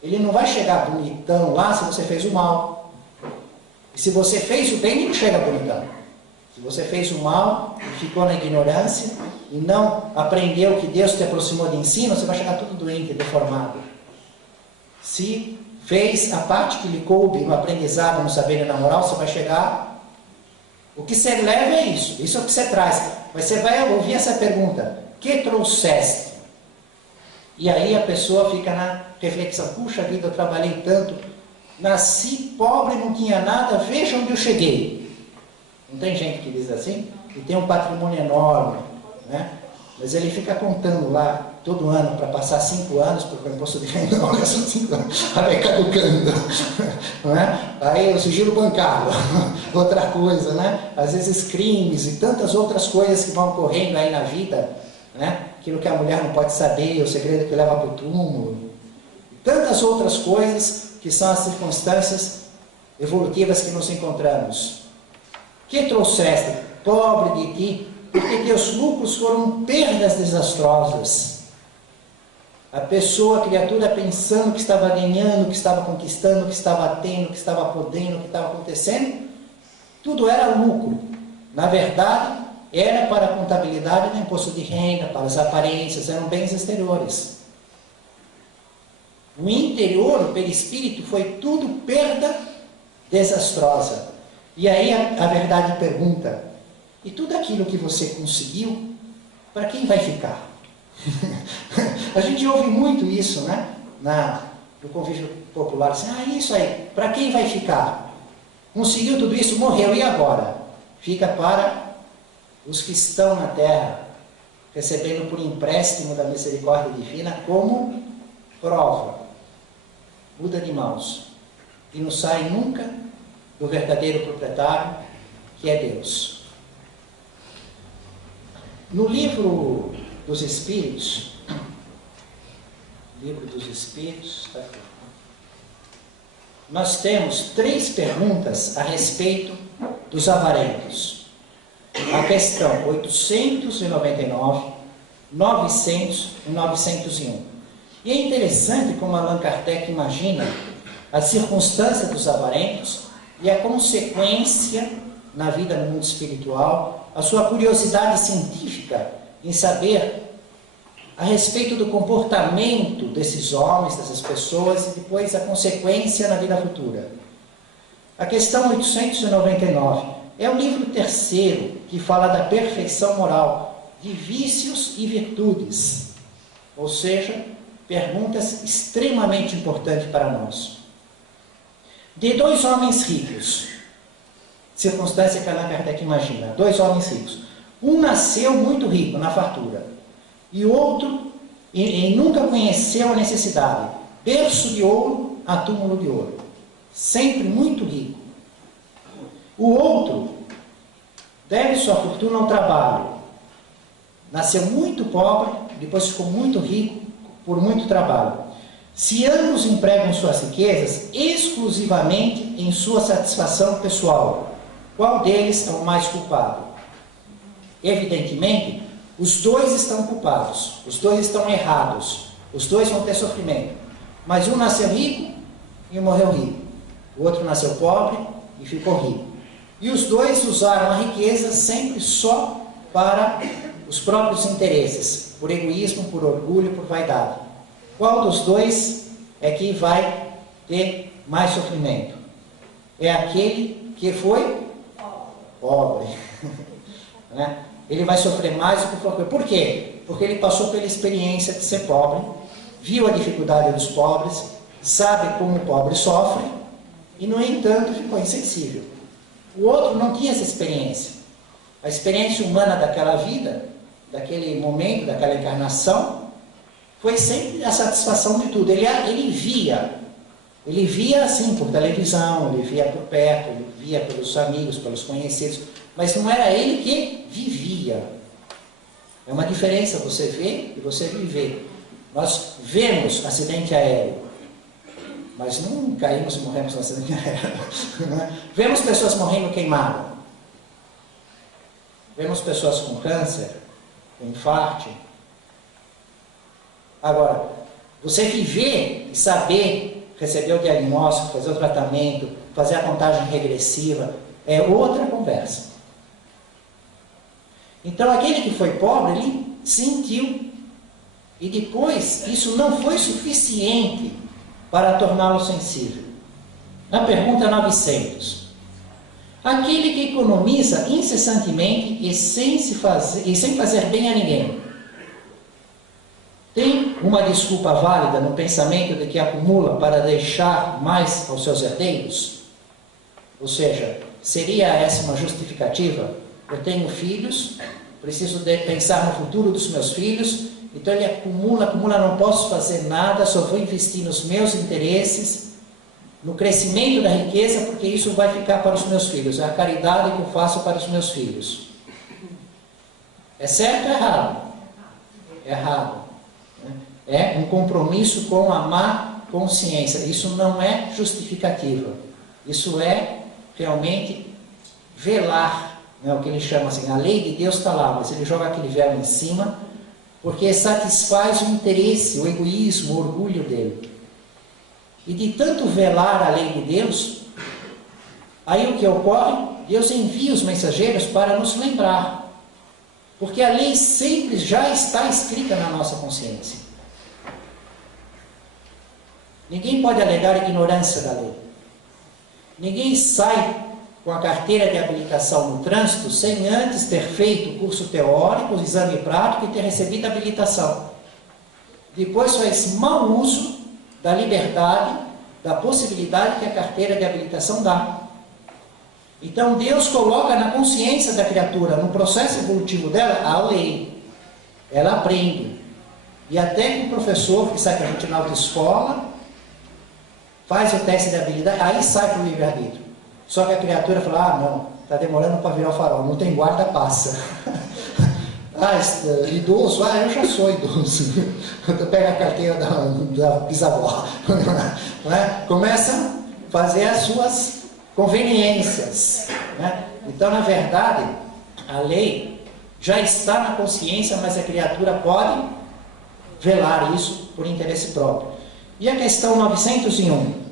Ele não vai chegar bonitão lá se você fez o mal. E se você fez o bem, ele não chega bonitão. Se você fez o mal e ficou na ignorância e não aprendeu que Deus te aproximou de ensino, você vai chegar tudo doente, deformado. Se fez a parte que lhe coube no aprendizado, no saber e na moral, você vai chegar... O que você leva é isso é o que você traz. Mas você vai ouvir essa pergunta: que trouxeste? E aí a pessoa fica na reflexão: puxa vida, eu trabalhei tanto, nasci pobre, não tinha nada, veja onde eu cheguei. Não tem gente que diz assim? E tem um patrimônio enorme, né? mas ele fica contando lá todo ano para passar 5 anos, porque o imposto de renda não é só 5 anos, vai caducando, não é? Aí o sigilo bancário, outra coisa, né? Às vezes crimes e tantas outras coisas que vão ocorrendo aí na vida, né? Aquilo que a mulher não pode saber, o segredo que leva para o túmulo, tantas outras coisas que são as circunstâncias evolutivas que nos encontramos. Que trouxeste, pobre de ti, porque teus lucros foram perdas desastrosas. A pessoa, a criatura, pensando que estava ganhando, que estava conquistando, que estava tendo, que estava podendo, que estava acontecendo, tudo era lucro. Na verdade, era para a contabilidade do imposto de renda, para as aparências, eram bens exteriores. O interior, o perispírito, foi tudo perda desastrosa. E aí a verdade pergunta, e tudo aquilo que você conseguiu, para quem vai ficar? A gente ouve muito isso, né? No convívio popular, assim, isso aí, para quem vai ficar? Conseguiu tudo isso, morreu, e agora? Fica para os que estão na terra, recebendo por empréstimo da misericórdia divina como prova. Muda de mãos. E não sai nunca do verdadeiro proprietário, que é Deus. No livro dos Espíritos, está aqui. Nós temos 3 perguntas a respeito dos avarentos. A questão 899, 900 e 901. E é interessante como Allan Kardec imagina a circunstância dos avarentos e a consequência na vida no mundo espiritual, a sua curiosidade científica em saber a respeito do comportamento desses homens, dessas pessoas, e depois a consequência na vida futura. A questão 899 é o livro 3º que fala da perfeição moral, de vícios e virtudes, ou seja, perguntas extremamente importantes para nós. De 2 homens ricos, circunstância que Allan Kardec imagina, 2 homens ricos. Um nasceu muito rico, na fartura, e outro e nunca conheceu a necessidade. Berço de ouro a túmulo de ouro. Sempre muito rico. O outro deve sua fortuna ao trabalho. Nasceu muito pobre, depois ficou muito rico por muito trabalho. Se ambos empregam suas riquezas exclusivamente em sua satisfação pessoal, qual deles é o mais culpado? Evidentemente, os 2 estão culpados, os 2 estão errados, os 2 vão ter sofrimento. Mas um nasceu rico e morreu rico. O outro nasceu pobre e ficou rico. E os 2 usaram a riqueza sempre só para os próprios interesses, por egoísmo, por orgulho, por vaidade. Qual dos 2 é que vai ter mais sofrimento? É aquele que foi pobre. Né? Ele vai sofrer mais do que foi pobre. Por quê? Porque ele passou pela experiência de ser pobre, viu a dificuldade dos pobres, sabe como o pobre sofre, e, no entanto, ficou insensível. O outro não tinha essa experiência. A experiência humana daquela vida, daquele momento, daquela encarnação, foi sempre a satisfação de tudo. Ele via assim por televisão, ele via por perto, ele via pelos amigos, pelos conhecidos, mas não era ele que vivia. É uma diferença você ver e você viver. Nós vemos acidente aéreo, mas não caímos e morremos no acidente aéreo. Vemos pessoas morrendo queimadas. Vemos pessoas com câncer, com infarto. Agora, você viver e saber receber o diagnóstico, fazer o tratamento, fazer a contagem regressiva, é outra conversa. Então, aquele que foi pobre, ele sentiu. E depois, isso não foi suficiente para torná-lo sensível. A pergunta 900. Aquele que economiza incessantemente e sem fazer bem a ninguém, tem uma desculpa válida no pensamento de que acumula para deixar mais aos seus herdeiros? Ou seja, seria essa uma justificativa? Eu tenho filhos, preciso pensar no futuro dos meus filhos. Então ele acumula, não posso fazer nada, só vou investir nos meus interesses, no crescimento da riqueza, porque isso vai ficar para os meus filhos. É a caridade que eu faço para os meus filhos. É certo ou errado? É errado. É um compromisso com a má consciência. Isso não é justificativa. Isso é realmente velar, o que ele chama assim, a lei de Deus está lá, mas ele joga aquele véu em cima, porque satisfaz o interesse, o egoísmo, o orgulho dele. E de tanto velar a lei de Deus, aí o que ocorre? Deus envia os mensageiros para nos lembrar, porque a lei sempre já está escrita na nossa consciência. Ninguém pode alegar ignorância da lei. Ninguém sai com a carteira de habilitação no trânsito sem antes ter feito o curso teórico, o exame prático e ter recebido a habilitação. Depois faz mau uso da liberdade, da possibilidade que a carteira de habilitação dá. Então Deus coloca na consciência da criatura, no processo evolutivo dela, a lei. Ela aprende. E até que o professor, que sai com a gente na autoescola, faz o teste de habilidade, aí sai para o livre-arbítrio. Só que a criatura fala, não, está demorando para virar o farol, não tem guarda, passa. Idoso, eu já sou idoso. Pega a carteira da bisavó. Começa a fazer as suas conveniências. Então, na verdade, a lei já está na consciência, mas a criatura pode velar isso por interesse próprio. E a questão 901.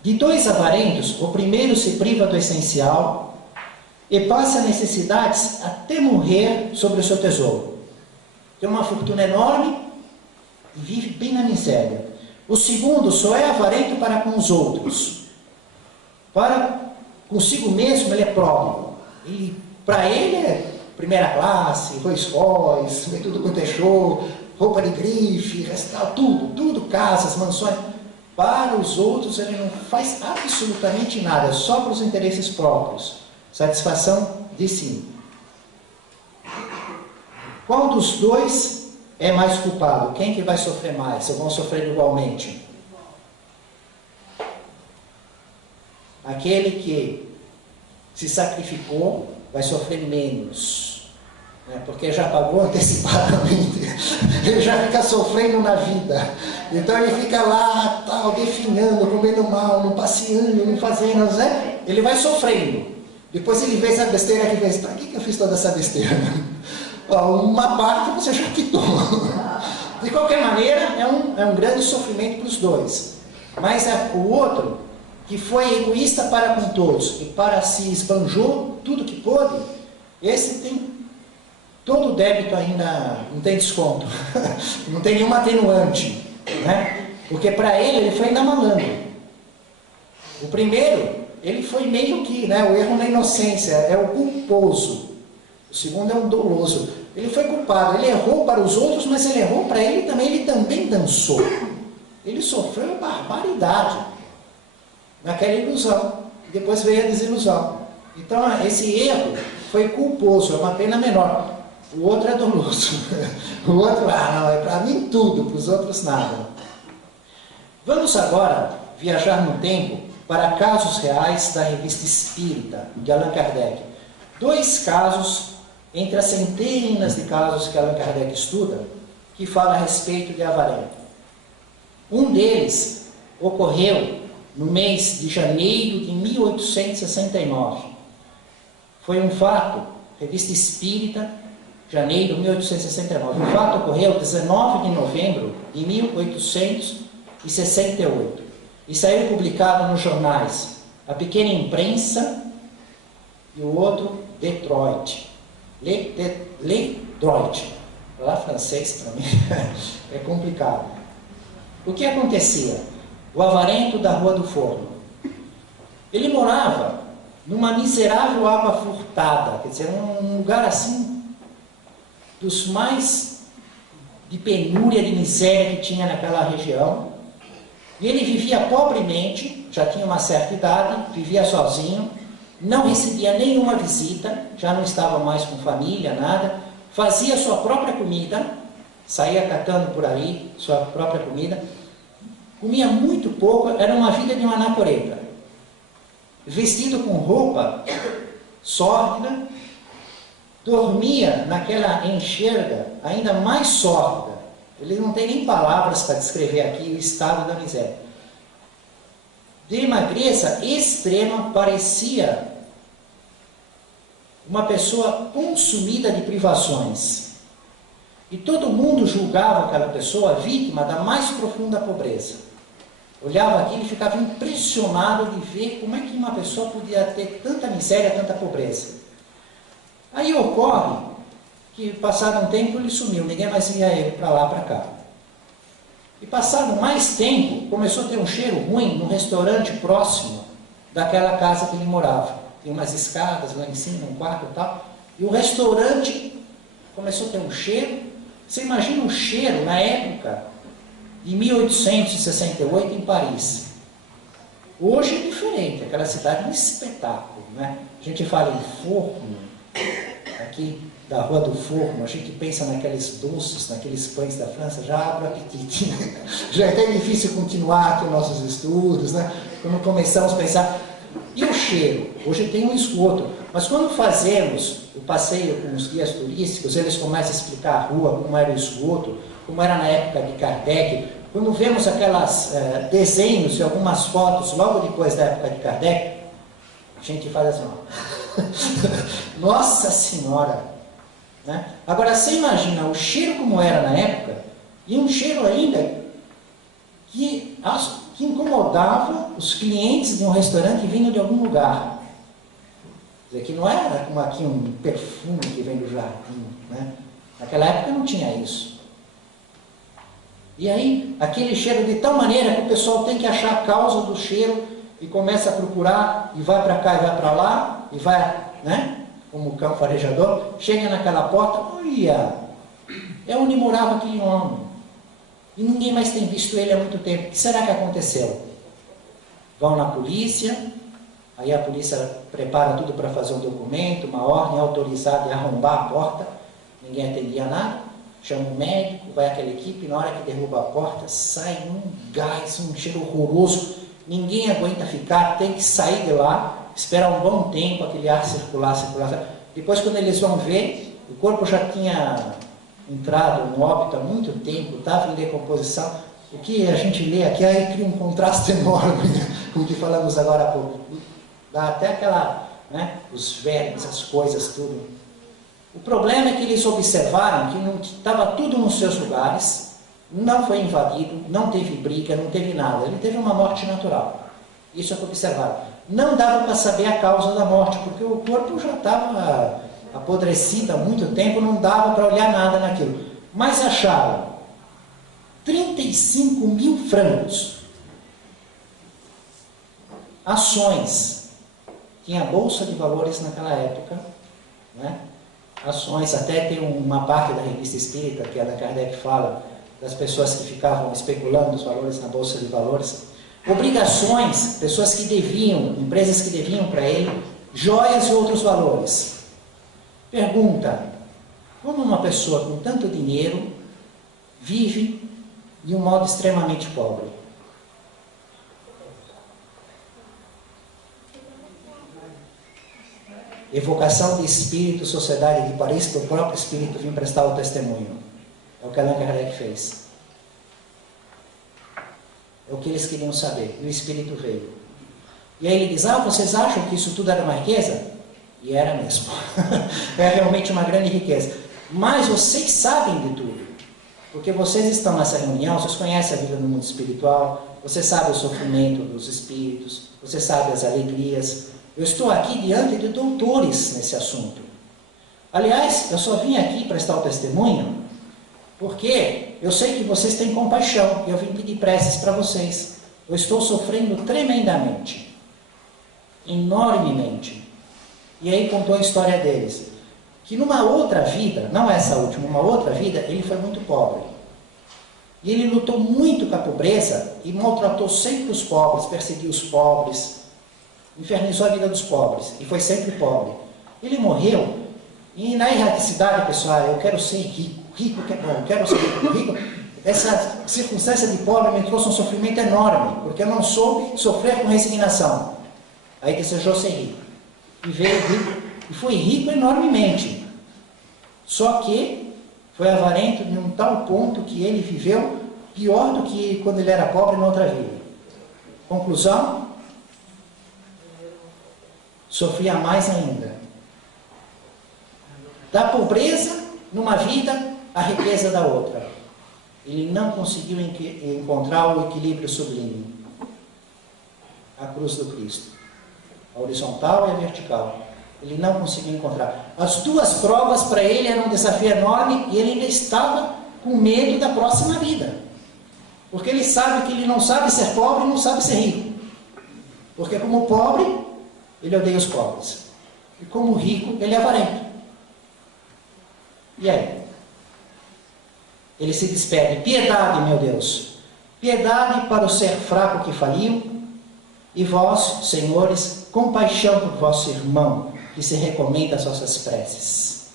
De dois avarentos, o primeiro se priva do essencial e passa necessidades até morrer sobre o seu tesouro. Tem uma fortuna enorme e vive bem na miséria. O segundo só é avarento para com os outros. Para consigo mesmo ele é pródigo. Para ele é primeira classe, Rolls Royce, tudo quanto é show, roupa de grife, restaurante, tudo, casas, mansões. Para os outros ele não faz absolutamente nada, só para os interesses próprios. Satisfação de si. Qual dos dois é mais culpado? Quem que vai sofrer mais? Ou vão sofrer igualmente? Aquele que se sacrificou vai sofrer menos, porque já pagou antecipadamente. Ele já fica sofrendo na vida. Então ele fica lá, definhando, comendo mal, não passeando, não fazendo, ele vai sofrendo. Depois ele vê essa besteira que vê, para que eu fiz toda essa besteira? Uma parte você já quitou. De qualquer maneira, é um grande sofrimento para os dois. Mas o outro, que foi egoísta para com todos e para si esbanjou tudo que pôde, esse tem todo o débito ainda, não tem desconto. Não tem nenhuma atenuante. Porque para ele foi ainda malandro. O primeiro, ele foi meio que, o erro na inocência, é o culposo. O segundo é um doloso. Ele foi culpado, ele errou para os outros, mas ele errou para ele também dançou. Ele sofreu barbaridade naquela ilusão. Depois veio a desilusão. Então, esse erro foi culposo, é uma pena menor. O outro é doloso. O outro, não, é para mim tudo, para os outros nada. Vamos agora viajar no tempo para casos reais da Revista Espírita, de Allan Kardec. 2 casos, entre as centenas de casos que Allan Kardec estuda, que fala a respeito de avarento. Um deles ocorreu no mês de janeiro de 1869. Foi um fato, Revista Espírita, janeiro de 1869. O fato ocorreu 19 de novembro de 1868. E saiu publicado nos jornais A Pequena Imprensa e o outro Detroit. Detroit. Lá francês para mim é complicado. O que acontecia? O avarento da Rua do Forno. Ele morava numa miserável água furtada, quer dizer, um lugar assim, dos mais de penúria, de miséria que tinha naquela região. E ele vivia pobremente, já tinha uma certa idade, vivia sozinho, não recebia nenhuma visita, já não estava mais com família, nada, fazia sua própria comida, saía catando por aí sua própria comida, comia muito pouco, era uma vida de um anacoreta, vestido com roupa sórdida, dormia naquela enxerga ainda mais sórdida. Ele não tem nem palavras para descrever aqui o estado da miséria. De magreza extrema, parecia uma pessoa consumida de privações. E todo mundo julgava aquela pessoa vítima da mais profunda pobreza. Olhava aquilo e ficava impressionado de ver como é que uma pessoa podia ter tanta miséria, tanta pobreza. Aí ocorre que, passado um tempo, ele sumiu, ninguém mais via ele para lá, para cá. E passado mais tempo, começou a ter um cheiro ruim no restaurante próximo daquela casa que ele morava. Tem umas escadas lá em cima, um quarto e tal. E o restaurante começou a ter um cheiro. Você imagina o cheiro na época de 1868 em Paris. Hoje é diferente, aquela cidade é um espetáculo, né? A gente fala em forno, aqui da Rua do Forno, a gente pensa naqueles doces, naqueles pães da França, já abre o apetite, né? Já é até difícil continuar aqui os nossos estudos, né? Quando começamos a pensar. E o cheiro? Hoje tem um esgoto, mas quando fazemos o passeio com os guias turísticos, eles começam a explicar a rua, como era o esgoto, como era na época de Kardec. Quando vemos aquelas desenhos e algumas fotos logo depois da época de Kardec, a gente faz assim, ó. Nossa Senhora! Né? Agora, você imagina o cheiro como era na época, e um cheiro ainda que incomodava os clientes de um restaurante vindo de algum lugar. Quer dizer, que não era como aqui um perfume que vem do jardim. Né? Naquela época não tinha isso. E aí, aquele cheiro de tal maneira que o pessoal tem que achar a causa do cheiro e começa a procurar, e vai para cá e vai para lá, e vai, né? Como o cão farejador, chega naquela porta, olha, é onde morava aquele homem. E ninguém mais tem visto ele há muito tempo. O que será que aconteceu? Vão na polícia, aí a polícia prepara tudo para fazer um documento, uma ordem autorizada de arrombar a porta, ninguém atendia nada, chama o médico, vai aquela equipe, na hora que derruba a porta, sai um gás, um cheiro horroroso, ninguém aguenta ficar, tem que sair de lá, esperar um bom tempo, aquele ar circular. Depois, quando eles vão ver, o corpo já tinha entrado no óbito há muito tempo, estava em decomposição. O que a gente lê aqui aí cria um contraste enorme com o que falamos agora há pouco. Dá até aquela, né, os vermes, as coisas, tudo. O problema é que eles observaram que não estava tudo nos seus lugares, não foi invadido, não teve briga, não teve nada. Ele teve uma morte natural. Isso é o que observaram. Não dava para saber a causa da morte, porque o corpo já estava apodrecido há muito tempo, não dava para olhar nada naquilo. Mas acharam 35 mil francos, ações, tinha bolsa de valores naquela época, né? Ações, até tem uma parte da revista Espírita, que a da Kardec fala, das pessoas que ficavam especulando os valores na bolsa de valores. Obrigações, pessoas que deviam, empresas que deviam para ele, joias e outros valores. Pergunta, como uma pessoa com tanto dinheiro vive de um modo extremamente pobre? Evocação de espírito, sociedade de Paris, que o próprio espírito vinha prestar o testemunho. É o que Allan Kardec fez. É o que eles queriam saber. E o Espírito veio. E aí ele diz, vocês acham que isso tudo era uma riqueza? E era mesmo. É realmente uma grande riqueza. Mas vocês sabem de tudo. Porque vocês estão nessa reunião, vocês conhecem a vida no mundo espiritual, você sabe o sofrimento dos espíritos, você sabe as alegrias. Eu estou aqui diante de doutores nesse assunto. Aliás, eu só vim aqui prestar o testemunho porque eu sei que vocês têm compaixão e eu vim pedir preces para vocês. Eu estou sofrendo tremendamente, enormemente. E aí contou a história deles. Que numa outra vida, não essa última, uma outra vida, ele foi muito pobre. E ele lutou muito com a pobreza e maltratou sempre os pobres, perseguiu os pobres. infernizou a vida dos pobres, e foi sempre pobre. Ele morreu, e na erraticidade, pessoal, eu quero ser rico, rico que é bom, eu quero ser rico. Essa circunstância de pobre me trouxe um sofrimento enorme, porque eu não soube sofrer com resignação. Aí desejou ser rico, e veio rico, e foi rico enormemente. Só que foi avarento de um tal ponto que ele viveu pior do que quando ele era pobre na outra vida. Conclusão? Sofria mais ainda. Da pobreza numa vida, a riqueza da outra. Ele não conseguiu encontrar o equilíbrio sublime. A cruz do Cristo. A horizontal e a vertical. Ele não conseguiu encontrar. As duas provas para ele eram um desafio enorme e ele ainda estava com medo da próxima vida. Porque ele sabe que ele não sabe ser pobre e não sabe ser rico. Porque como pobre, ele odeia os pobres. E como rico, ele é avarento. E aí? Ele se despede. Piedade, meu Deus. Piedade para o ser fraco que faliu. E vós, senhores, compaixão por vosso irmão, que se recomenda às vossas preces.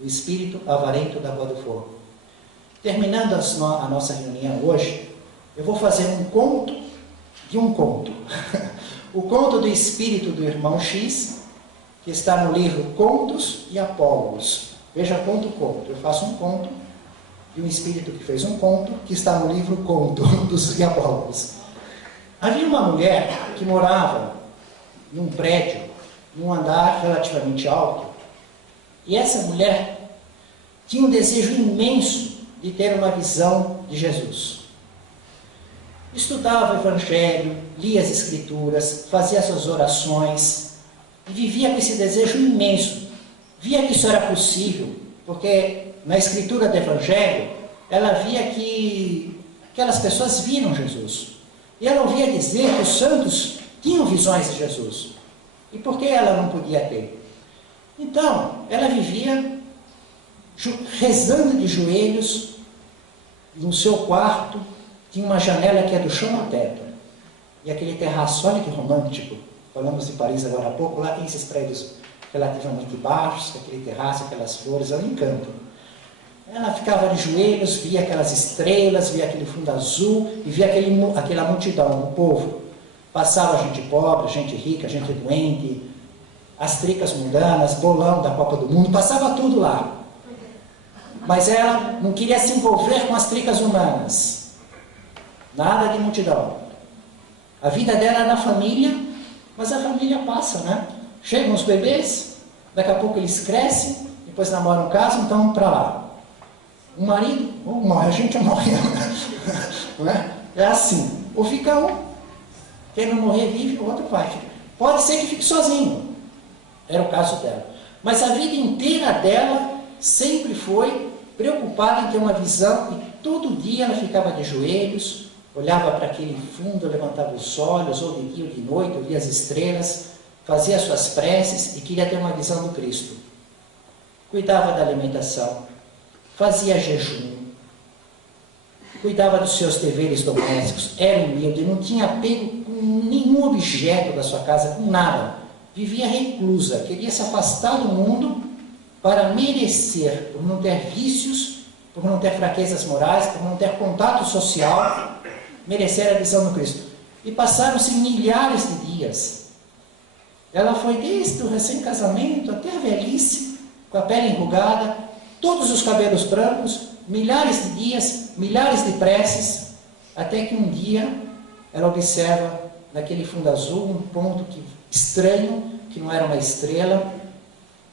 O espírito avarento da Rua do Fogo. Terminando a nossa reunião hoje, eu vou fazer um conto de um conto. O conto do espírito do irmão X, que está no livro Contos e Apólogos. Veja conto. Eu faço um conto de um espírito que fez um conto, que está no livro Contos e Apólogos. Havia uma mulher que morava num prédio, num andar relativamente alto, e essa mulher tinha um desejo imenso de ter uma visão de Jesus. Estudava o Evangelho, lia as Escrituras, fazia suas orações, e vivia com esse desejo imenso. Via que isso era possível, porque na Escritura do Evangelho, ela via que aquelas pessoas viram Jesus. E ela ouvia dizer que os santos tinham visões de Jesus. E por que ela não podia ter? Então, ela vivia rezando de joelhos no seu quarto. Tinha uma janela que é do chão ao teto. E aquele terraço, olha que romântico. Falamos de Paris agora há pouco, lá tem esses prédios relativamente baixos, aquele terraço, aquelas flores, é um encanto. Ela ficava de joelhos, via aquelas estrelas, via aquele fundo azul e via aquela multidão, o povo. Passava gente pobre, gente rica, gente doente, as tricas mundanas, bolão da Copa do Mundo, passava tudo lá. Mas ela não queria se envolver com as tricas humanas. Nada de multidão. A vida dela era na família, mas a família passa, né? Chegam os bebês, daqui a pouco eles crescem, depois namoram, casam, então vão para lá. O marido, ou morre, a gente morre. Não é? É assim. Ou fica um, quem não morrer vive, o outro vai. Pode ser que fique sozinho. Era o caso dela. Mas a vida inteira dela sempre foi preocupada em ter uma visão, e todo dia ela ficava de joelhos, olhava para aquele fundo, levantava os olhos, ou de dia ou de noite, ouvia as estrelas, fazia suas preces e queria ter uma visão do Cristo. Cuidava da alimentação, fazia jejum, cuidava dos seus deveres domésticos, era humilde, não tinha apego com nenhum objeto da sua casa, com nada. Vivia reclusa, queria se afastar do mundo para merecer, por não ter vícios, por não ter fraquezas morais, por não ter contato social, merecer a visão do Cristo. E passaram-se milhares de dias. Ela foi desde o recém-casamento até a velhice, com a pele enrugada, todos os cabelos brancos, milhares de dias, milhares de preces, até que um dia ela observa naquele fundo azul um ponto estranho, que não era uma estrela,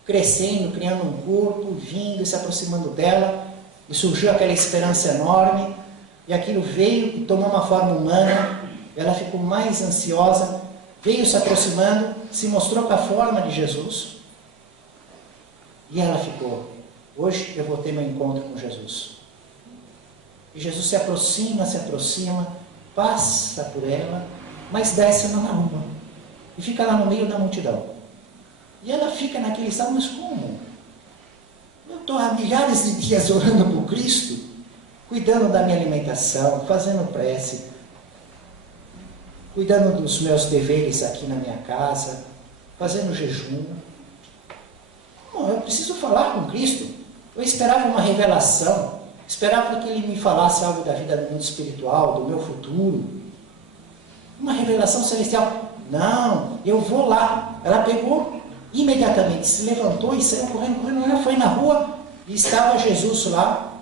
crescendo, criando um corpo, vindo e se aproximando dela, e surgiu aquela esperança enorme, e aquilo veio e tomou uma forma humana. Ela ficou mais ansiosa, veio se aproximando, se mostrou com a forma de Jesus, e ela ficou: hoje eu vou ter meu encontro com Jesus. E Jesus se aproxima, passa por ela, mas desce na rua, e fica lá no meio da multidão. E ela fica naquele estado: mas como? Eu estou há milhares de dias orando por Cristo, cuidando da minha alimentação, fazendo prece. cuidando dos meus deveres aqui na minha casa, fazendo jejum. Não, eu preciso falar com Cristo. Eu esperava uma revelação, esperava que Ele me falasse algo da vida do mundo espiritual, do meu futuro. Uma revelação celestial. Não, eu vou lá. Ela pegou, imediatamente se levantou e saiu correndo. Ela foi na rua e estava Jesus lá,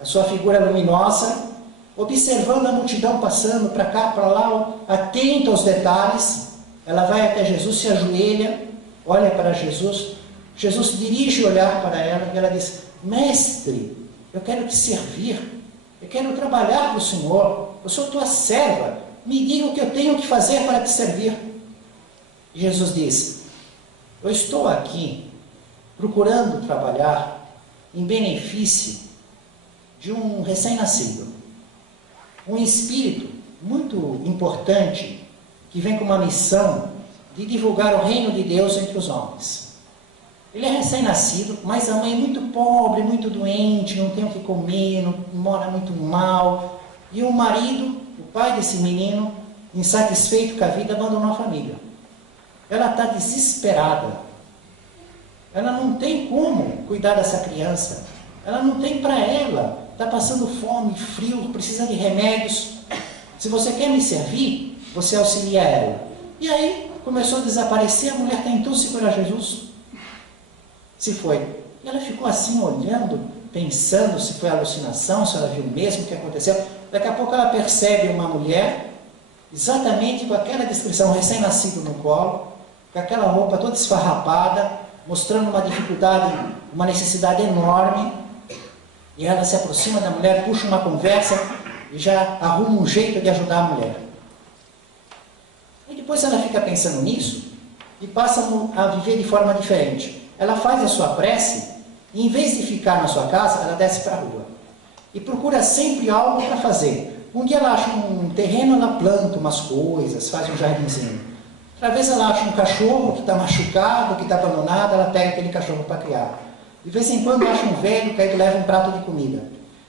a sua figura luminosa, observando a multidão passando para cá, para lá, atenta aos detalhes. Ela vai até Jesus, se ajoelha, olha para Jesus. Jesus dirige o olhar para ela e ela diz: Mestre, eu quero te servir, eu quero trabalhar para o Senhor, eu sou tua serva, me diga o que eu tenho que fazer para te servir. E Jesus diz: eu estou aqui procurando trabalhar em benefício de um recém-nascido, um espírito muito importante que vem com uma missão de divulgar o reino de Deus entre os homens. Ele é recém-nascido, mas a mãe é muito pobre, muito doente, não tem o que comer, mora muito mal. E o marido, o pai desse menino, insatisfeito com a vida, abandonou a família. Ela está desesperada. Ela não tem como cuidar dessa criança. Ela não tem para ela. Está passando fome, frio, precisa de remédios. Se você quer me servir, você auxilia ela. E aí começou a desaparecer, a mulher tentou segurar Jesus. Se foi. E ela ficou assim olhando, pensando se foi alucinação, se ela viu mesmo o que aconteceu. Daqui a pouco ela percebe uma mulher, exatamente com aquela descrição, recém-nascido no colo, com aquela roupa toda esfarrapada, mostrando uma dificuldade, uma necessidade enorme. E ela se aproxima da mulher, puxa uma conversa e já arruma um jeito de ajudar a mulher. E depois ela fica pensando nisso e passa a viver de forma diferente. Ela faz a sua prece e, em vez de ficar na sua casa, ela desce para a rua. E procura sempre algo para fazer. Um dia ela acha um terreno, ela planta umas coisas, faz um jardinzinho. Outra vez ela acha um cachorro que está machucado, que está abandonado, ela pega aquele cachorro para criar. De vez em quando acha um velho que aí leva um prato de comida.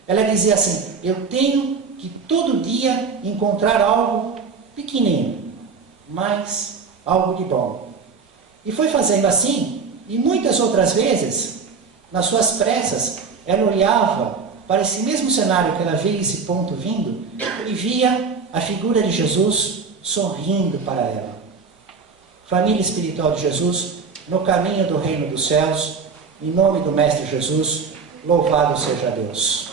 Ela dizia assim: eu tenho que todo dia encontrar algo pequenininho, mas algo de bom. E foi fazendo assim. E muitas outras vezes, nas suas pressas, ela olhava para esse mesmo cenário que ela via esse ponto vindo e via a figura de Jesus sorrindo para ela. Família espiritual de Jesus, no caminho do reino dos céus, em nome do Mestre Jesus, louvado seja Deus.